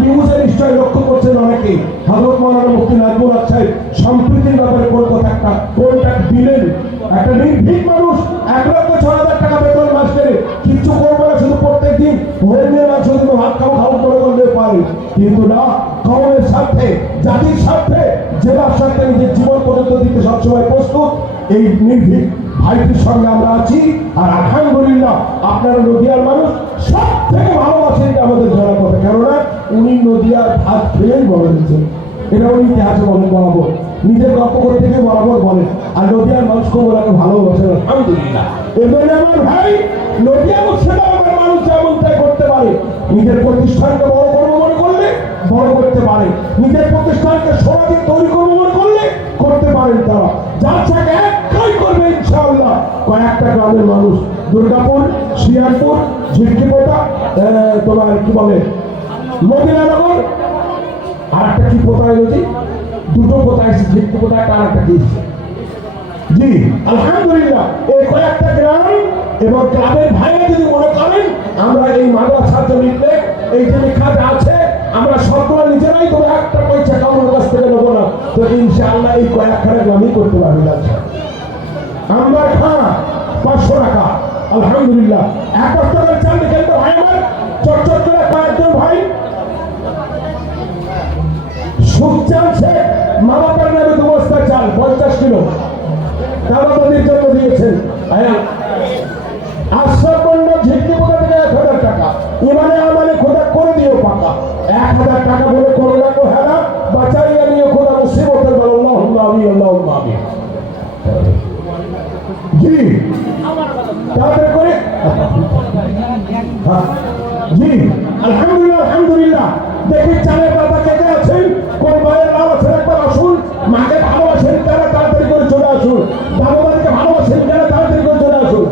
নিউজে নিশ্চয়ই লক্ষ্য করছেন অনেকে, হযরত মাওলানা মুফতি রাজুল আল সাহেব সম্প্রীতির ব্যাপারে কোন কথা একটা কন্ট্রাক্ট দিলেন। একটা নির্ভীক মানুষ 1,06,000 টাকা বেতন মাস্টারে, কিচ্ছু করবো না, শুধু প্রত্যেক দিন ভোর নিয়ে মাছ শুধু ভাত খাও খাও করে করলে পারে, কিন্তু না, কওমের স্বার্থে, জাতির স্বার্থে, জেলার স্বার্থে নিজের জীবন পর্যন্ত দিতে সবসময় প্রস্তুত এই নির্ভীক ভাইটির সঙ্গে আমরা আছি। আর আলহামদুলিল্লাহ আপনারা নদিয়ার মানুষ সব থেকে ভালোবাসেন, এটা আমাদের জানা কথা, কেননা উনি নদিয়ার ভাত খেয়েই বলে দিচ্ছেন, এটা উনি ইতিহাসে বলেন বরাবর, নিজের গল্প করে থেকে বরাবর বলেন। আর নদিয়ার মানুষকে ওনাকে ভালোবাসেন, আলহামদুলিল্লাহ। এবারে আমার ভাই, নদিয়া মুর্শিদাবাদের মানুষ যেমন তাই করতে পারে, নিজের প্রতিষ্ঠানকে বড় করবো মনে করলে বড় করতে পারে, নিজের প্রতিষ্ঠানকে সোনা দিয়ে তৈরি করবো মনে করলে করতে পারেন তারা। যার সাথে একটাই করবে ইনশাআল্লাহ, কয়েকটা গ্রামের মানুষ, দুর্গাপুর, শ্রীরামপুর, ঝিটকিপোতা, তোমার কি বলে মদিনানগর, আর একটা কি পোতা হয়েছে, দুটো পোতা এসেছে, ঝিটকিপোতা একটা, আর একটা কি এসেছে। জি, আলহামদুলিল্লাহ, এই কয়েকটা গ্রাম এবং গ্রামের ভাইরা যদি মনে করেন আমরা এই মাদ্রাসার জন্য এই যে লেখাটা আছে, আমরা সবগুলো নিজেরাই তবে একটা পয়সা কাউর কাছ থেকে নেবো না, তো ইনশাআল্লাহ এই কয়েকখানা গ্রামই করতে পারবে। আমরা খাওয়া 500 টাকা, আলহামদুলিল্লাহ, 1 বস্তা করে চাল দেখেন তো ভাই আমার, চটচট করে কয়েকজন ভাই সুখ চাল সে মা বাবার নামে 2 বস্তা চাল 50 কিলো তাবাদের জন্য দিয়েছেন। আশ্রয় ঝিটকি পোকা থেকে 1,000 টাকা, ইমানে আমানে খোদা করে দিও পাকা, 1,000 টাকা বলে করো না কো হেলা, বাঁচাইয়া নিয়ে খোদা মুসিবতের বল, আল্লাহুম্মা আমিন, আল্লাহুম্মা আমিন। জি, তাদের করে জি, আলহামদুলিল্লাহ, আলহামদুলিল্লাহ। দেখি চালের দাদা কে কে আছেন, কোন ভাইয়ের নাম আছেন, একবার আসুন। মাকে ভালোবাসেন তারা তাড়াতাড়ি করে চলে আসুন, দাদাবাদিকে ভালোবাসেন তারা তাড়াতাড়ি করে চলে আসুন।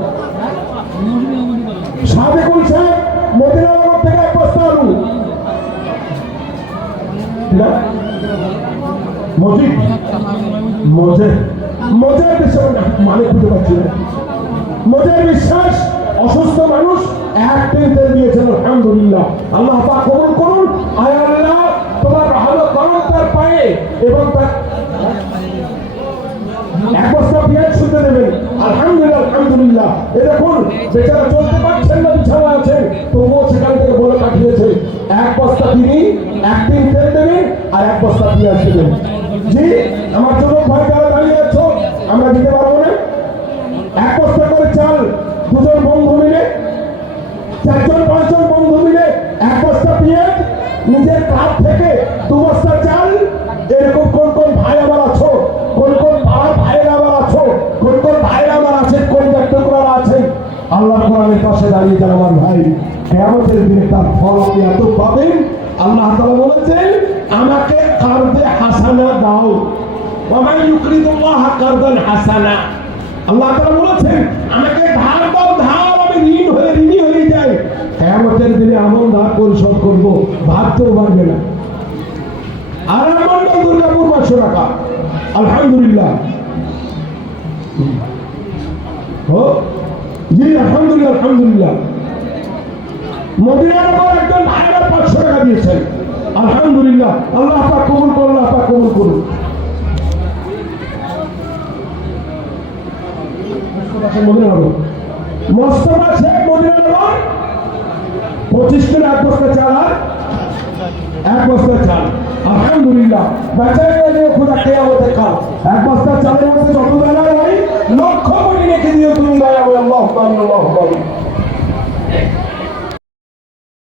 সাদেকুল সাহেব মদিনানগর থেকে 1 বস্তা আলু, মজিদ মজে মজার বিষয় না, মানে খুঁজে পাচ্ছি না, মজার বিশ্বাস অসুস্থ মানুষ 1 তিনটেল দিয়েছেন, আলহামদুলিল্লাহ, আল্লাহ পাক কবুল করুন। আয় আল্লাহ, তোমার ভালো করুন তার পায়ে, এবং তার 1 বস্তা পেঁয়াজ শুনতে দেবেন, আলহামদুলিল্লাহ, আলহামদুলিল্লাহ। এ দেখুন বেচারা চলতে পারছেন না, বিছানা আছেন, তবুও সেখান থেকে বলে পাঠিয়েছে 1 বস্তা তিনি 1 দিন তেল দেবেন আর 1 বস্তা পেঁয়াজ দেবেন। জি, আমার যুবক ভাই যারা দাঁড়িয়ে আছো, আমরা দিতে পারবো না? 1 বস্তা করে চাল 2 জন বন্ধু মিলে, 4 জন 5 জন বন্ধু মিলে 1 বস্তা পেঁয়াজ, নিজের কাপ থেকে 2 বস্তা চাল। এরকম কোন কোন ভাই আবার আছো, কোন কোন পাড়ার ভাইয়েরা আবার আছো, কোন কোন ভাইয়েরা আবার আছেন, কোন ব্যক্তিরা আছেন, আল্লাহ কোরআনের পাশে দাঁড়িয়ে যান আমার ভাই, কিয়ামতের দিনে তার ফল আপনি এত পাবেন। আল্লাহ তাআলা বলেছেন, আমাকে কারদে হাসানা দাও, ওয়া মান ইউকরিদুল্লাহ কারদান হাসানা। আল্লাহ তাআলা বলেছেন, আমাকে ধার দাও, ধার আমি ঋণী হয়ে যাই, কিয়ামতের দিনে এমন ধার পরিশোধ করব ভাবতেও পারবে না। আর আমার দুর্গাপুর 500 টাকা, আলহামদুলিল্লাহ। জি, আলহামদুলিল্লাহ, আলহামদুলিল্লাহ। মদিনানগর একজন ভাইরা 500 টাকা দিয়েছেন, আলহামদুলিল্লাহ, আল্লাহ পাক কবুল করুন, আল্লাহ পাক কবুল করুন। মদিনানগর মোস্তফা শেখ মদিনানগর 25 কিলো এক বস্তা চাল আর এক বস্তা চাল। আলহামদুলিল্লাহ বেচারে নিয়ে খোদা কিয়ামতে খাও। এক বস্তা চালের মধ্যে যত দানা হয় লক্ষ কোটি রেখে দিও তুমি দয়া করে। আল্লাহু আকবার, আল্লাহু আকবার।